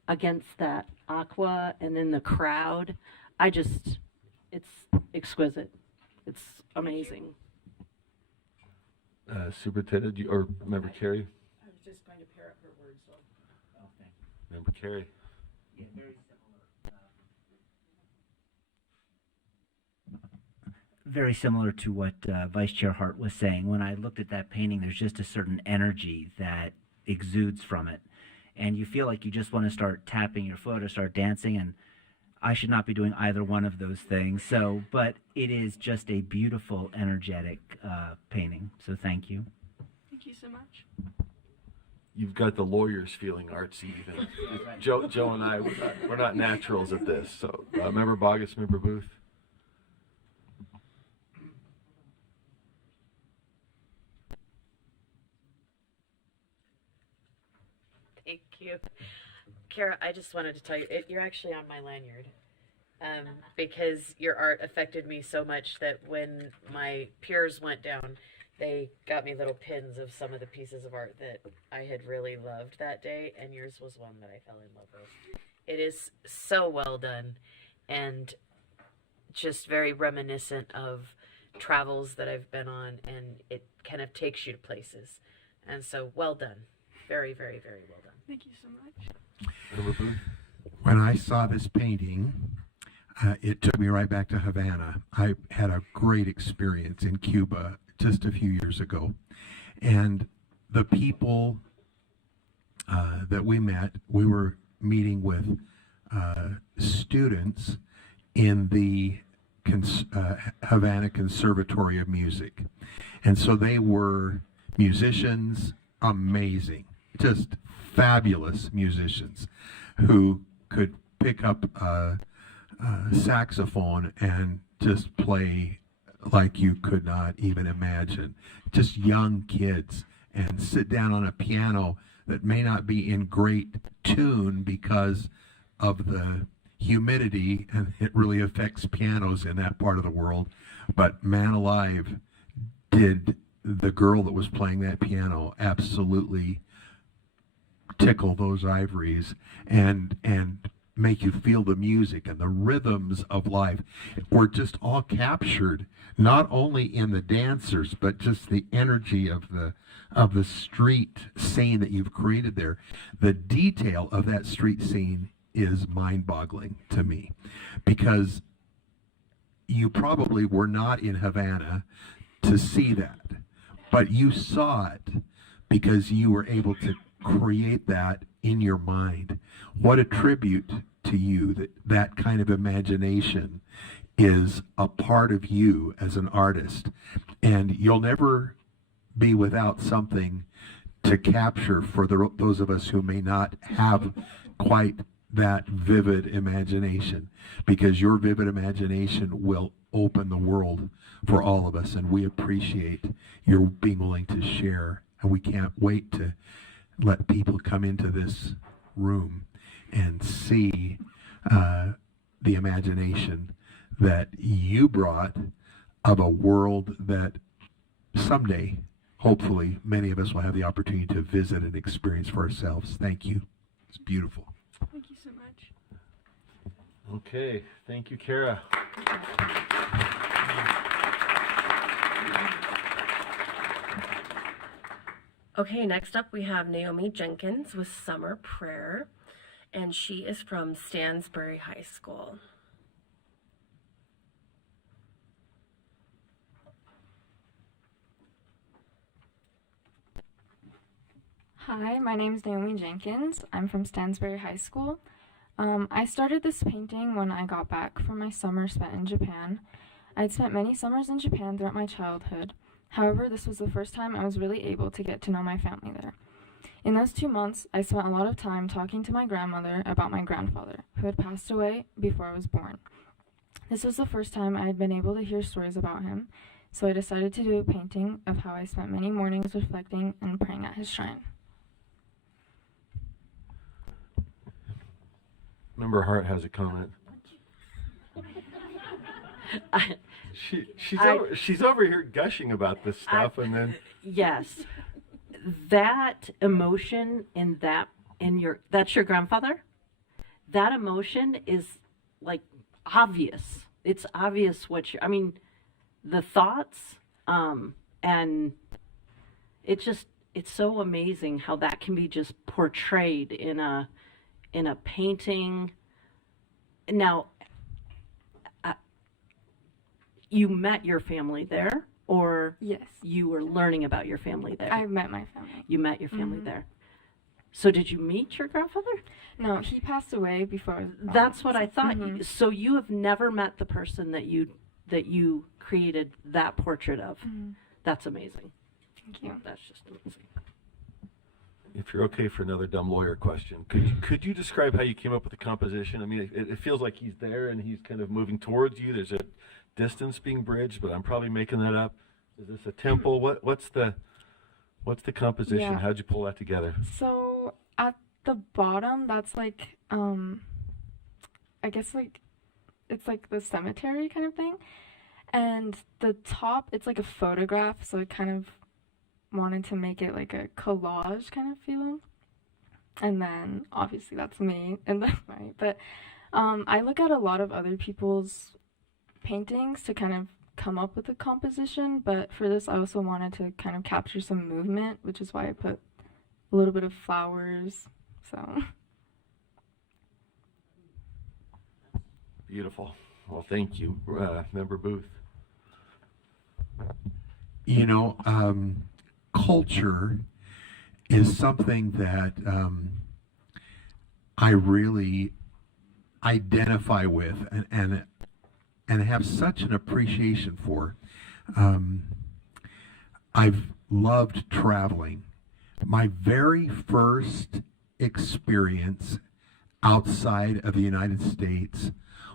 against that aqua and then the crowd, it's exquisite. It's amazing. Superintendent, or Member Carey? I was just going to pair up her words. So. Oh, thank you. Member Carey. Yeah, very similar to what Vice Chair Hart was saying. When I looked at that painting, there's just a certain energy that exudes from it. And you feel like you just want to start tapping your foot or start dancing, and I should not be doing either one of those things. So, but it is just a beautiful, energetic painting. So thank you. Thank you so much. You've got the lawyers feeling artsy even. Joe and I, we're not naturals at this. So, Member Bogus, Member Booth. Thank you. Kara, I just wanted to tell you, you're actually on my lanyard. Because your art affected me so much that when my peers went down, they got me little pins of some of the pieces of art that I had really loved that day, and yours was one that I fell in love with. It is so well done, and just very reminiscent of travels that I've been on, and it kind of takes you to places. And so, well done. Very, very, very well done. Thank you so much. When I saw this painting, it took me right back to Havana. I had a great experience in Cuba just a few years ago. And the people that we met, we were meeting with students in the Havana Conservatory of Music. And so they were musicians, amazing, just fabulous musicians who could pick up a saxophone and just play like you could not even imagine. Just young kids, and sit down on a piano that may not be in great tune because of the humidity, and it really affects pianos in that part of the world. But man alive, did the girl that was playing that piano absolutely tickle those ivories and make you feel the music and the rhythms of life were just all captured, not only in the dancers, but just the energy of the street scene that you've created there. The detail of that street scene is mind-boggling to me, because you probably were not in Havana to see that, but you saw it because you were able to create that in your mind. What a tribute to you that that kind of imagination is a part of you as an artist, and you'll never be without something to capture for those of us who may not have quite that vivid imagination, because your vivid imagination will open the world for all of us, and we appreciate your being willing to share, and we can't wait to let people come into this room and see the imagination that you brought of a world that someday, hopefully, many of us will have the opportunity to visit and experience for ourselves. Thank you. It's beautiful. Thank you so much. Okay, thank you, Kara. Okay, next up we have Naomi Jenkins with Summer Prayer, and she is from Stansbury High School. Hi, my name is Naomi Jenkins. I'm from Stansbury High School. I started this painting when I got back from my summer spent in Japan. I had spent many summers in Japan throughout my childhood. However, this was the first time I was really able to get to know my family there. In those 2 months, I spent a lot of time talking to my grandmother about my grandfather, who had passed away before I was born. This was the first time I had been able to hear stories about him, so I decided to do a painting of how I spent many mornings reflecting and praying at his shrine. Member Hart has a comment. She's over here gushing about this stuff, and then yes, that emotion that's your grandfather. That emotion is like obvious. It's obvious the thoughts, and it's so amazing how that can be just portrayed in a painting. Now, you met your family there, or yes, you were learning about your family there? I met my family. You met your family there. So did you meet your grandfather? No, he passed away before I was born. That's what I thought. So you have never met the person that you created that portrait of. That's amazing. Thank you. That's just amazing. if you're okay for another dumb lawyer question, could you describe how you came up with the composition? I mean, it feels like he's there and he's kind of moving towards you. There's a distance being bridged, but I'm probably making that up. Is this a temple? What's the composition? Yeah. How'd you pull that together? So at the bottom, that's like, I guess like, it's like the cemetery kind of thing. And the top, it's like a photograph, so it kind of wanted to make it like a collage kind of feel. And then obviously that's me in the right. But I look at a lot of other people's paintings to kind of come up with a composition, but for this I also wanted to kind of capture some movement, which is why I put a little bit of flowers. So Beautiful. Well, thank you, Member Booth. You know, culture is something that I really identify with and have such an appreciation for. I've loved traveling. My very first experience outside of the United States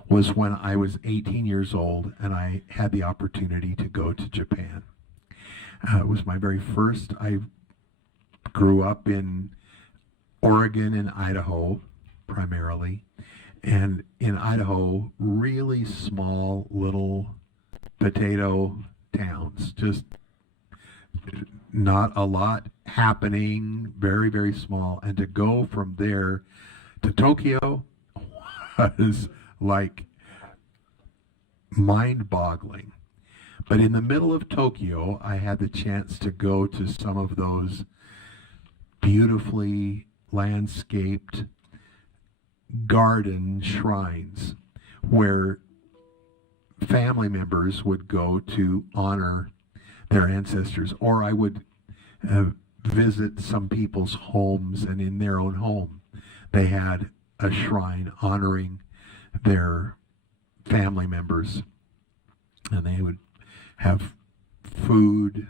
was when I was 18 years old and I had the opportunity to go to Japan. It was my very first. I grew up in Oregon and Idaho primarily, and in Idaho, really small little potato towns, just not a lot happening, very, very small. And to go from there to Tokyo was like mind-boggling. But in the middle of Tokyo, I had the chance to go to some of those beautifully landscaped garden shrines where family members would go to honor their ancestors, or I would visit some people's homes, and in their own home they had a shrine honoring their family members, and they would have food,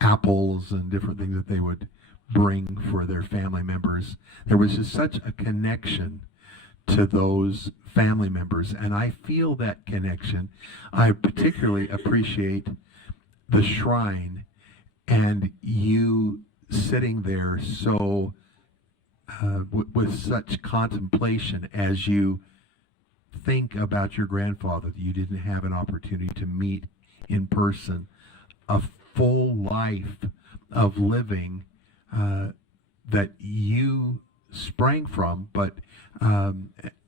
apples, and different things that they would bring for their family members. There was just such a connection to those family members, and I feel that connection. I particularly appreciate the shrine and you sitting there so with such contemplation as you think about your grandfather that you didn't have an opportunity to meet in person, a full life of living that you sprang from, but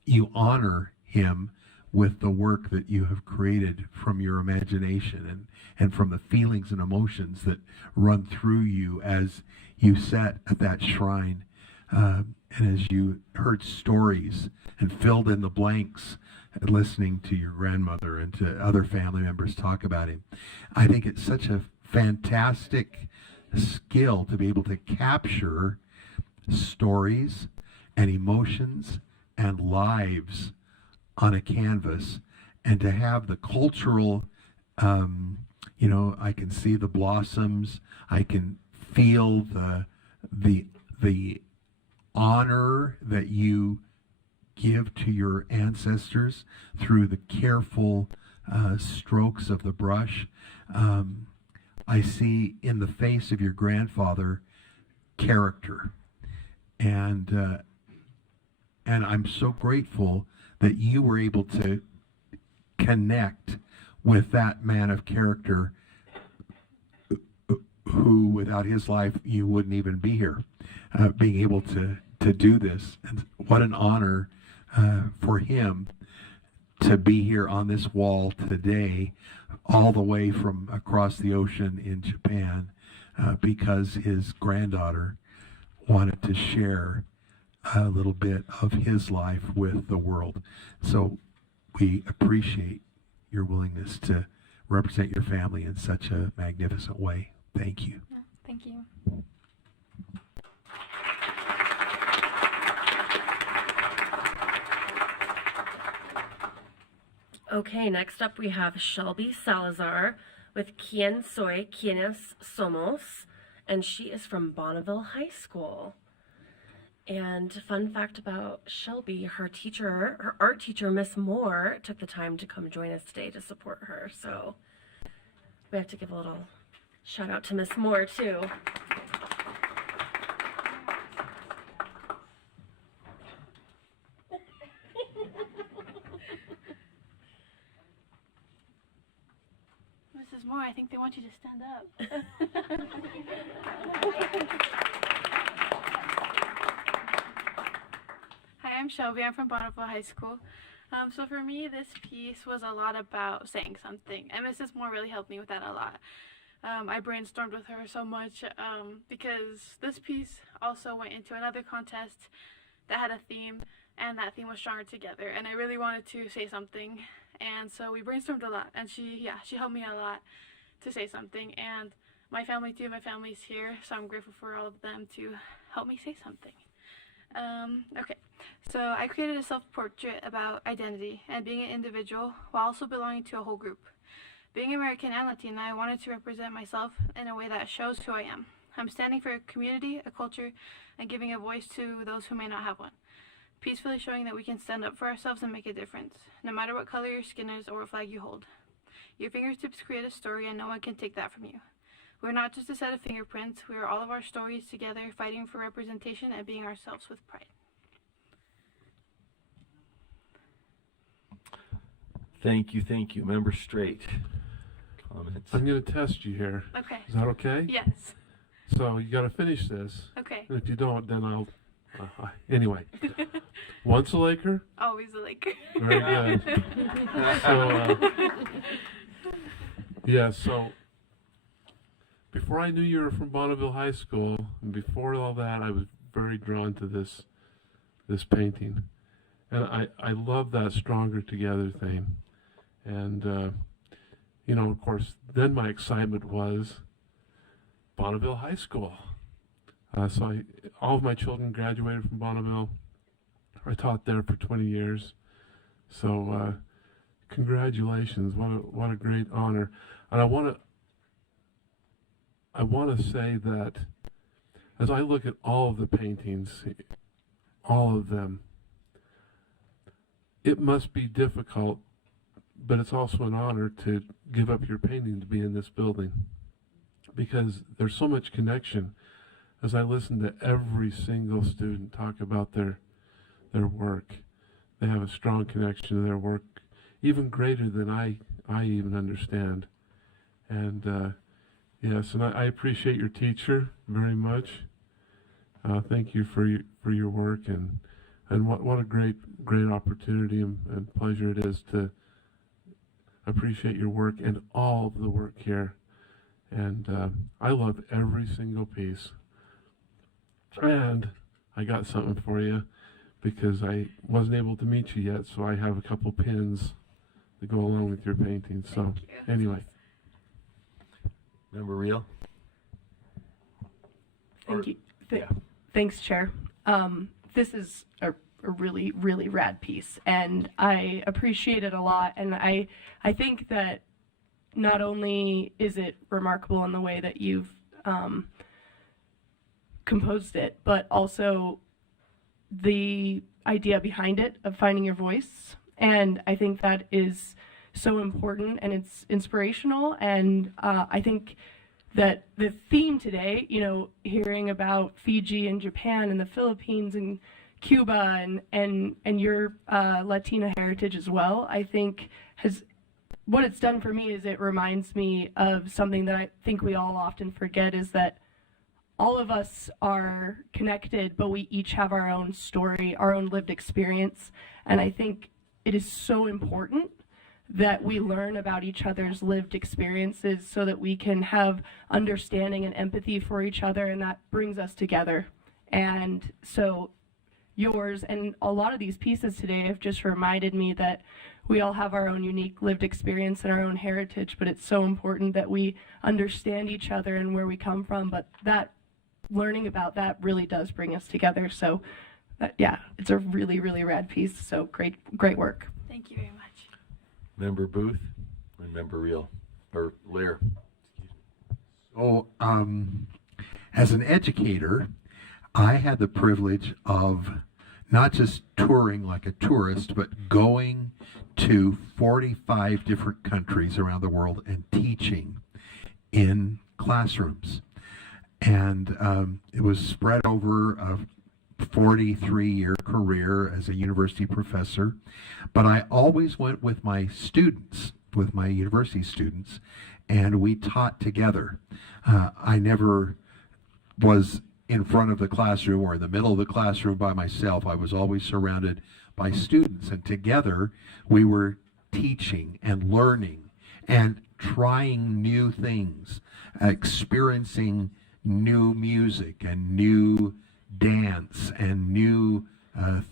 you honor him with the work that you have created from your imagination and from the feelings and emotions that run through you as you sat at that shrine and as you heard stories and filled in the blanks listening to your grandmother and to other family members talk about him. I think it's such a fantastic skill to be able to capture stories and emotions and lives on a canvas and to have the cultural, you know, I can see the blossoms, I can feel the honor that you give to your ancestors through the careful strokes of the brush. I see in the face of your grandfather character, and I'm so grateful that you were able to connect with that man of character, who without his life you wouldn't even be here, being able to do this. And what an honor for him to be here on this wall today, all the way from across the ocean in Japan, because his granddaughter wanted to share a little bit of his life with the world. So we appreciate your willingness to represent your family in such a magnificent way. Thank you. Thank you. Okay, next up we have Shelby Salazar with Quien Soy, Quienes Somos, and she is from Bonneville High School. And fun fact about Shelby, her art teacher, Miss Moore, took the time to come join us today to support her. So we have to give a little shout out to Miss Moore too. Mrs. Moore, I think they want you to stand up. Hi, I'm Shelby. I'm from Bonneville High School. So for me, this piece was a lot about saying something, and Mrs. Moore really helped me with that a lot. I brainstormed with her so much because this piece also went into another contest that had a theme, and that theme was Stronger Together, and I really wanted to say something, and so we brainstormed a lot, and she helped me a lot to say something, and my family too. My family's here, so I'm grateful for all of them to help me say something. Okay, so I created a self-portrait about identity and being an individual while also belonging to a whole group. Being American and Latina, I wanted to represent myself in a way that shows who I am. I'm standing for a community, a culture, and giving a voice to those who may not have one. Peacefully showing that we can stand up for ourselves and make a difference, no matter what color your skin is or what flag you hold. Your fingertips create a story, and no one can take that from you. We're not just a set of fingerprints, we are all of our stories together, fighting for representation and being ourselves with pride. Thank you. Member Straight. Comments? I'm going to test you here. Okay. Is that okay? Yes. So you got to finish this. Okay. And if you don't, then I'll... anyway. Once a Laker? Always a Laker. Very good. So before I knew you were from Bonneville High School, and before all that, I was very drawn to this painting. And I love that Stronger Together thing. And, you know, of course, then my excitement was Bonneville High School. So all of my children graduated from Bonneville. I taught there for 20 years. So congratulations, what a great honor. And I want to say that as I look at all of the paintings, all of them, it must be difficult, but it's also an honor to give up your painting to be in this building, because there's so much connection. As I listen to every single student talk about their work, they have a strong connection to their work, even greater than I even understand. And yes, and I appreciate your teacher very much. Thank you for your work, and what a great opportunity and pleasure it is to appreciate your work and all of the work here. And I love every single piece. And I got something for you, because I wasn't able to meet you yet, so I have a couple pins that go along with your painting. So anyway. Member Real? Thank you. Thanks, Chair. This is a a really, really rad piece, and I appreciate it a lot. And I think that not only is it remarkable in the way that you've composed it, but also the idea behind it of finding your voice. And I think that is so important, and it's inspirational. And I think that the theme today, you know, hearing about Fiji and Japan and the Philippines and Cuba and your Latina heritage as well, I think what it's done for me is it reminds me of something that I think we all often forget, is that all of us are connected, but we each have our own story, our own lived experience. And I think it is so important that we learn about each other's lived experiences so that we can have understanding and empathy for each other, and that brings us together. And so yours and a lot of these pieces today have just reminded me that we all have our own unique lived experience and our own heritage, but it's so important that we understand each other and where we come from. But that learning about that really does bring us together. So yeah, it's a really, really rad piece. So great work. Thank you very much. Member Booth and Member Lear. So, as an educator, I had the privilege of not just touring like a tourist, but going to 45 different countries around the world and teaching in classrooms. And it was spread over a 43-year career as a university professor. But I always went with my students, with my university students, and we taught together. I never was in front of the classroom or in the middle of the classroom by myself. I was always surrounded by students, and together we were teaching and learning and trying new things, experiencing new music and new dance and new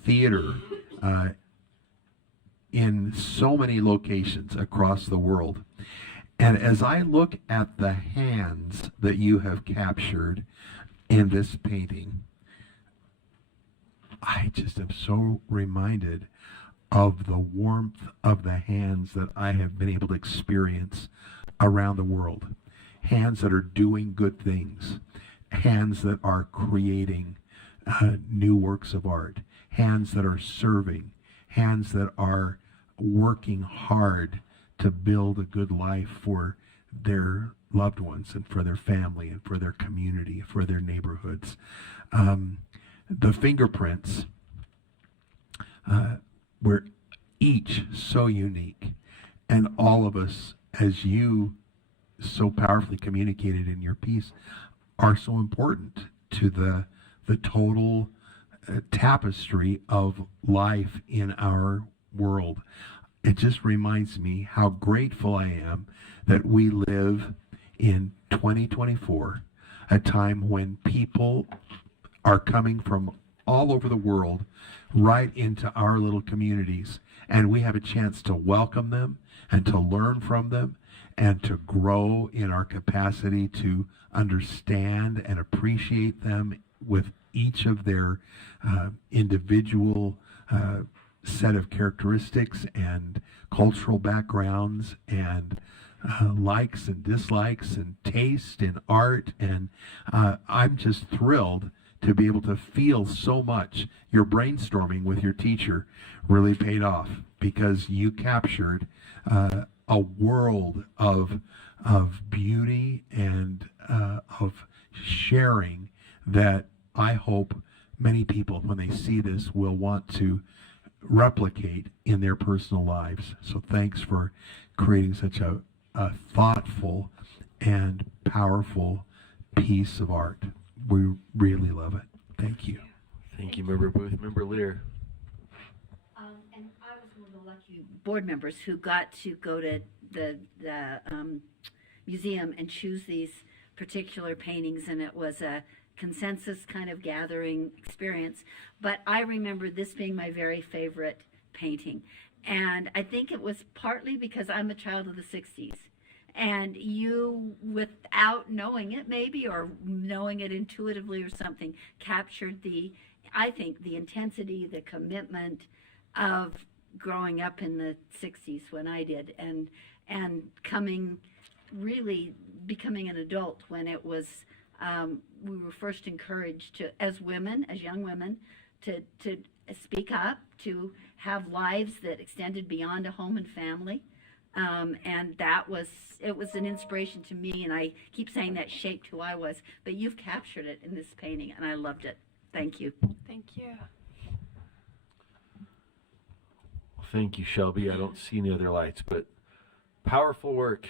theater in so many locations across the world. And as I look at the hands that you have captured in this painting, I just am so reminded of the warmth of the hands that I have been able to experience around the world. Hands that are doing good things, hands that are creating new works of art, hands that are serving, hands that are working hard to build a good life for their loved ones and for their family and for their community, for their neighborhoods. The fingerprints were each so unique, and all of us, as you so powerfully communicated in your piece, are so important to the total tapestry of life in our world. It just reminds me how grateful I am that we live in 2024, a time when people are coming from all over the world right into our little communities, and we have a chance to welcome them and to learn from them and to grow in our capacity to understand and appreciate them with each of their individual set of characteristics and cultural backgrounds and likes and dislikes and taste in art. And I'm just thrilled to be able to feel so much. Your brainstorming with your teacher really paid off, because you captured a world of beauty and of sharing that I hope many people, when they see this, will want to replicate in their personal lives. So thanks for creating such a thoughtful and powerful piece of art. We really love it. Thank you. Thank you, Member Booth. Member Lear. And I was one of the lucky board members who got to go to the museum and choose these particular paintings, and it was a consensus kind of gathering experience. But I remember this being my very favorite painting, and I think it was partly because I'm a child of the 60s, and you, without knowing it maybe, or knowing it intuitively or something, captured the I think the intensity, the commitment of growing up in the 60s when I did, and really becoming an adult when it was, we were first encouraged to, as women, as young women, to speak up, to have lives that extended beyond a home and family. And it was an inspiration to me, and I keep saying that shaped who I was, but you've captured it in this painting, and I loved it. Thank you. Thank you. Thank you, Shelby. I don't see any other lights, but powerful work.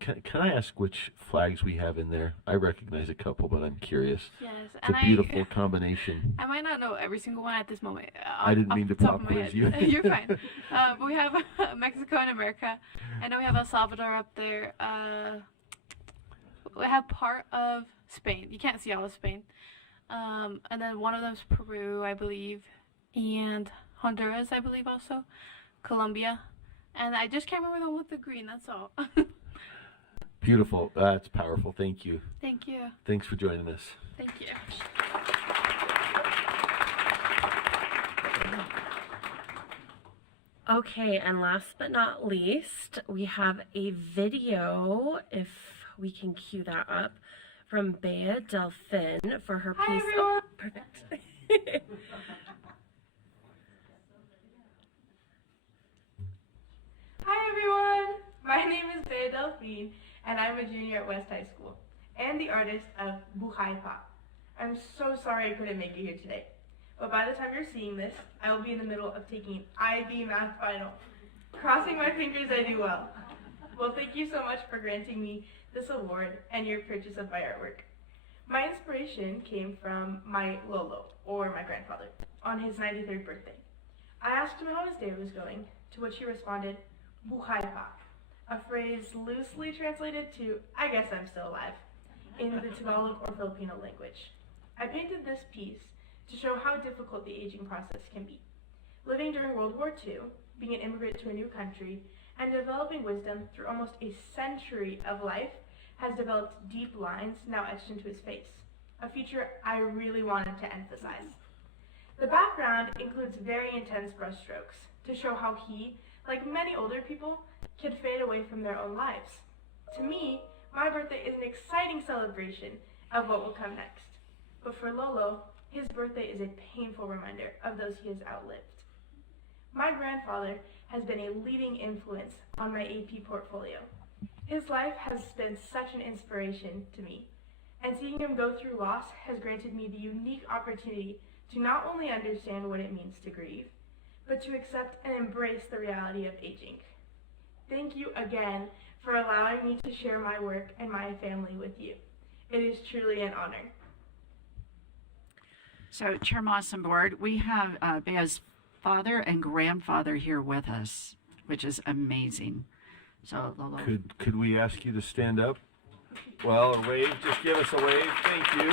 Can I ask which flags we have in there? I recognize a couple, but I'm curious. Yes, It's a beautiful combination. I might not know every single one at this moment. I didn't mean to pop quiz you. You're fine. But we have Mexico and America, and then we have El Salvador up there. We have part of Spain. You can't see all of Spain. And then one of them's Peru, I believe, and Honduras, I believe, also Colombia, and I just can't remember the one with the green. That's all. Beautiful. That's powerful. Thank you. Thank you. Thanks for joining us. Thank you. Okay, and last but not least, we have a video, if we can cue that up, from Bea Delphin for her piece. Hi, everyone. Oh, perfect. Hi everyone! My name is Bea Delphine, and I'm a junior at West High School, and the artist of Buhay Pa. I'm so sorry I couldn't make it here today, but by the time you're seeing this, I will be in the middle of taking an IB math final. Crossing my fingers I do well. Well, thank you so much for granting me this award and your purchase of my artwork. My inspiration came from my Lolo, or my grandfather, on his 93rd birthday. I asked him how his day was going, to which he responded, Buhay Pa, a phrase loosely translated to, I guess I'm still alive, in the Tagalog or Filipino language. I painted this piece to show how difficult the aging process can be. Living during World War II, being an immigrant to a new country, and developing wisdom through almost a century of life has developed deep lines now etched into his face, a feature I really wanted to emphasize. The background includes very intense brushstrokes to show how he, like many older people, can fade away from their own lives. To me, my birthday is an exciting celebration of what will come next. But for Lolo, his birthday is a painful reminder of those he has outlived. My grandfather has been a leading influence on my AP portfolio. His life has been such an inspiration to me, and seeing him go through loss has granted me the unique opportunity to not only understand what it means to grieve, but to accept and embrace the reality of aging. Thank you again for allowing me to share my work and my family with you. It is truly an honor. So, Chair Moss and Board, we have Bea's father and grandfather here with us, which is amazing. So, Lolo. Could we ask you to stand up? Well, or wave. Just give us a wave. Thank you.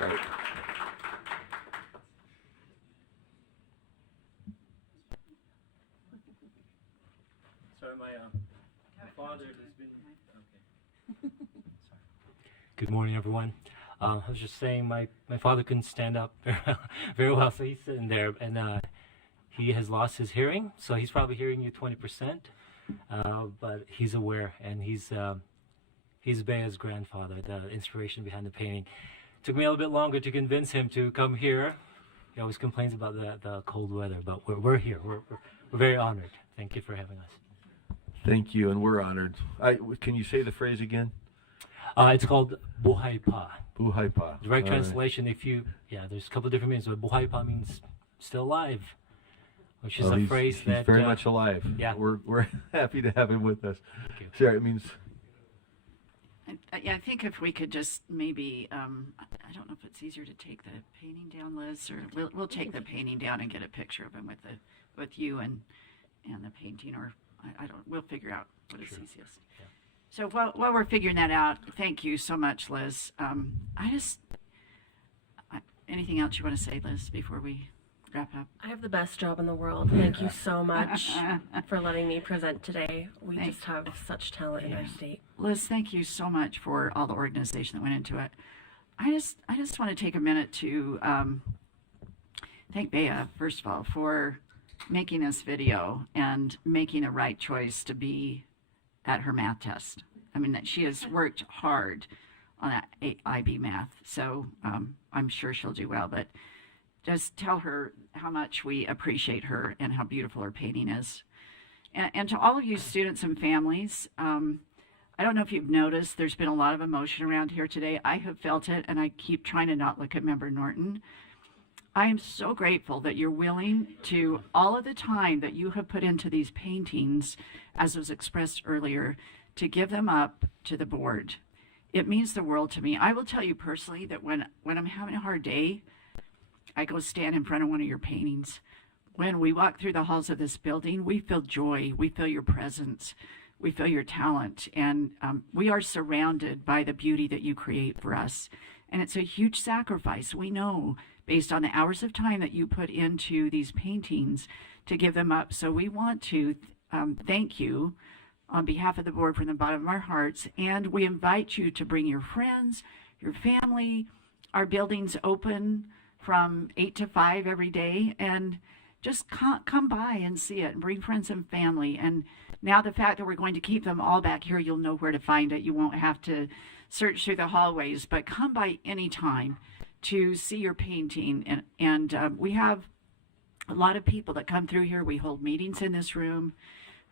Right. Sorry, my father has been. Okay. Good morning, everyone. I was just saying, my father couldn't stand up very well, so he's sitting there, and he has lost his hearing, so he's probably hearing you 20%, but he's aware, and he's Bea's grandfather, the inspiration behind the painting. Took me a little bit longer to convince him to come here. He always complains about the cold weather, but we're here. We're very honored. Thank you for having us. Thank you, and we're honored. Can you say the phrase again? It's called Buhay Pa. Buhay Pa. Direct translation, there's a couple of different meanings, but Buhay Pa means still alive, which is a phrase he's that... very much alive. Yeah. We're happy to have him with us. Thank you. Sorry, it means... Yeah, I think if we could just maybe, I don't know if it's easier to take the painting down, Liz, or we'll take the painting down and get a picture of him with you and the painting, or I don't. We'll figure out what is easiest. Yeah. So while we're figuring that out, thank you so much, Liz. Anything else you want to say, Liz, before we wrap up? I have the best job in the world. Thank you so much for letting me present today. We just have such talent in our state. Liz, thank you so much for all the organization that went into it. I just want to take a minute to thank Bea, first of all, for making this video and making the right choice to be at her math test. I mean, that she has worked hard on that IB math, so I'm sure she'll do well. But just tell her how much we appreciate her and how beautiful her painting is. And to all of you students and families, I don't know if you've noticed, there's been a lot of emotion around here today. I have felt it, and I keep trying to not look at Member Norton. I am so grateful that you're willing to, all of the time that you have put into these paintings, as was expressed earlier, to give them up to the board. It means the world to me. I will tell you personally that when I'm having a hard day, I go stand in front of one of your paintings. When we walk through the halls of this building, we feel joy, we feel your presence, we feel your talent, and we are surrounded by the beauty that you create for us. And it's a huge sacrifice, we know, based on the hours of time that you put into these paintings to give them up. So we want to thank you on behalf of the board from the bottom of our hearts, and we invite you to bring your friends, your family. Our building's open from 8 to 5 every day, and just come by and see it and bring friends and family. And now the fact that we're going to keep them all back here, you'll know where to find it. You won't have to search through the hallways, but come by anytime to see your painting. And we have a lot of people that come through here. We hold meetings in this room,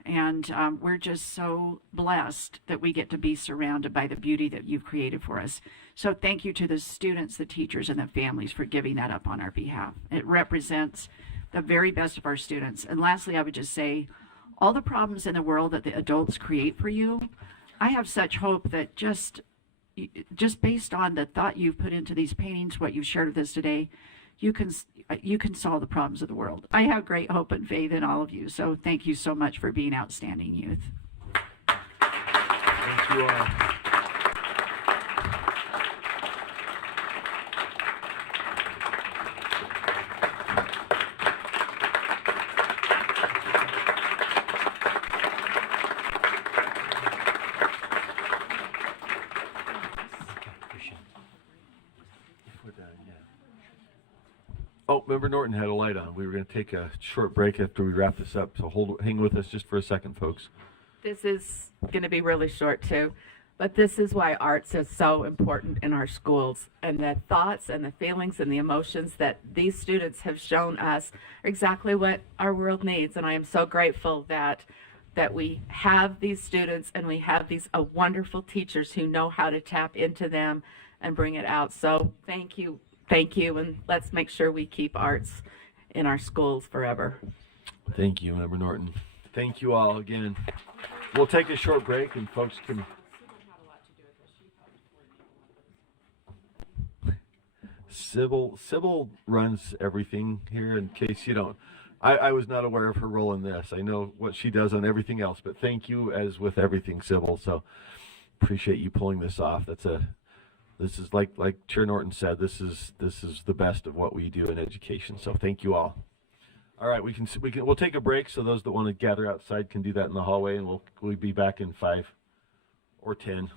and we're just so blessed that we get to be surrounded by the beauty that you've created for us. So thank you to the students, the teachers, and the families for giving that up on our behalf. It represents the very best of our students. And lastly, I would just say, all the problems in the world that the adults create for you, I have such hope that just based on the thought you've put into these paintings, what you've shared with us today, you can solve the problems of the world. I have great hope and faith in all of you. So thank you so much for being outstanding youth. Thank you all. Oh, Member Norton had a light on. We were going to take a short break after we wrap this up, so hang with us just for a second, folks. This is going to be really short too, but this is why arts is so important in our schools, and the thoughts and the feelings and the emotions that these students have shown us are exactly what our world needs. And I am so grateful that we have these students and we have these wonderful teachers who know how to tap into them and bring it out. So thank you. Thank you, and let's make sure we keep arts in our schools forever. Thank you, Member Norton. Thank you all again. We'll take a short break, and folks can... Sybil runs everything here, in case you don't. I was not aware of her role in this. I know what she does on everything else, but thank you as with everything, Sybil. So appreciate you pulling this off. This is like Chair Norton said, this is the best of what we do in education. So thank you all. All right, we'll take a break, so those that want to gather outside can do that in the hallway, and we'll be back in 5 or 10.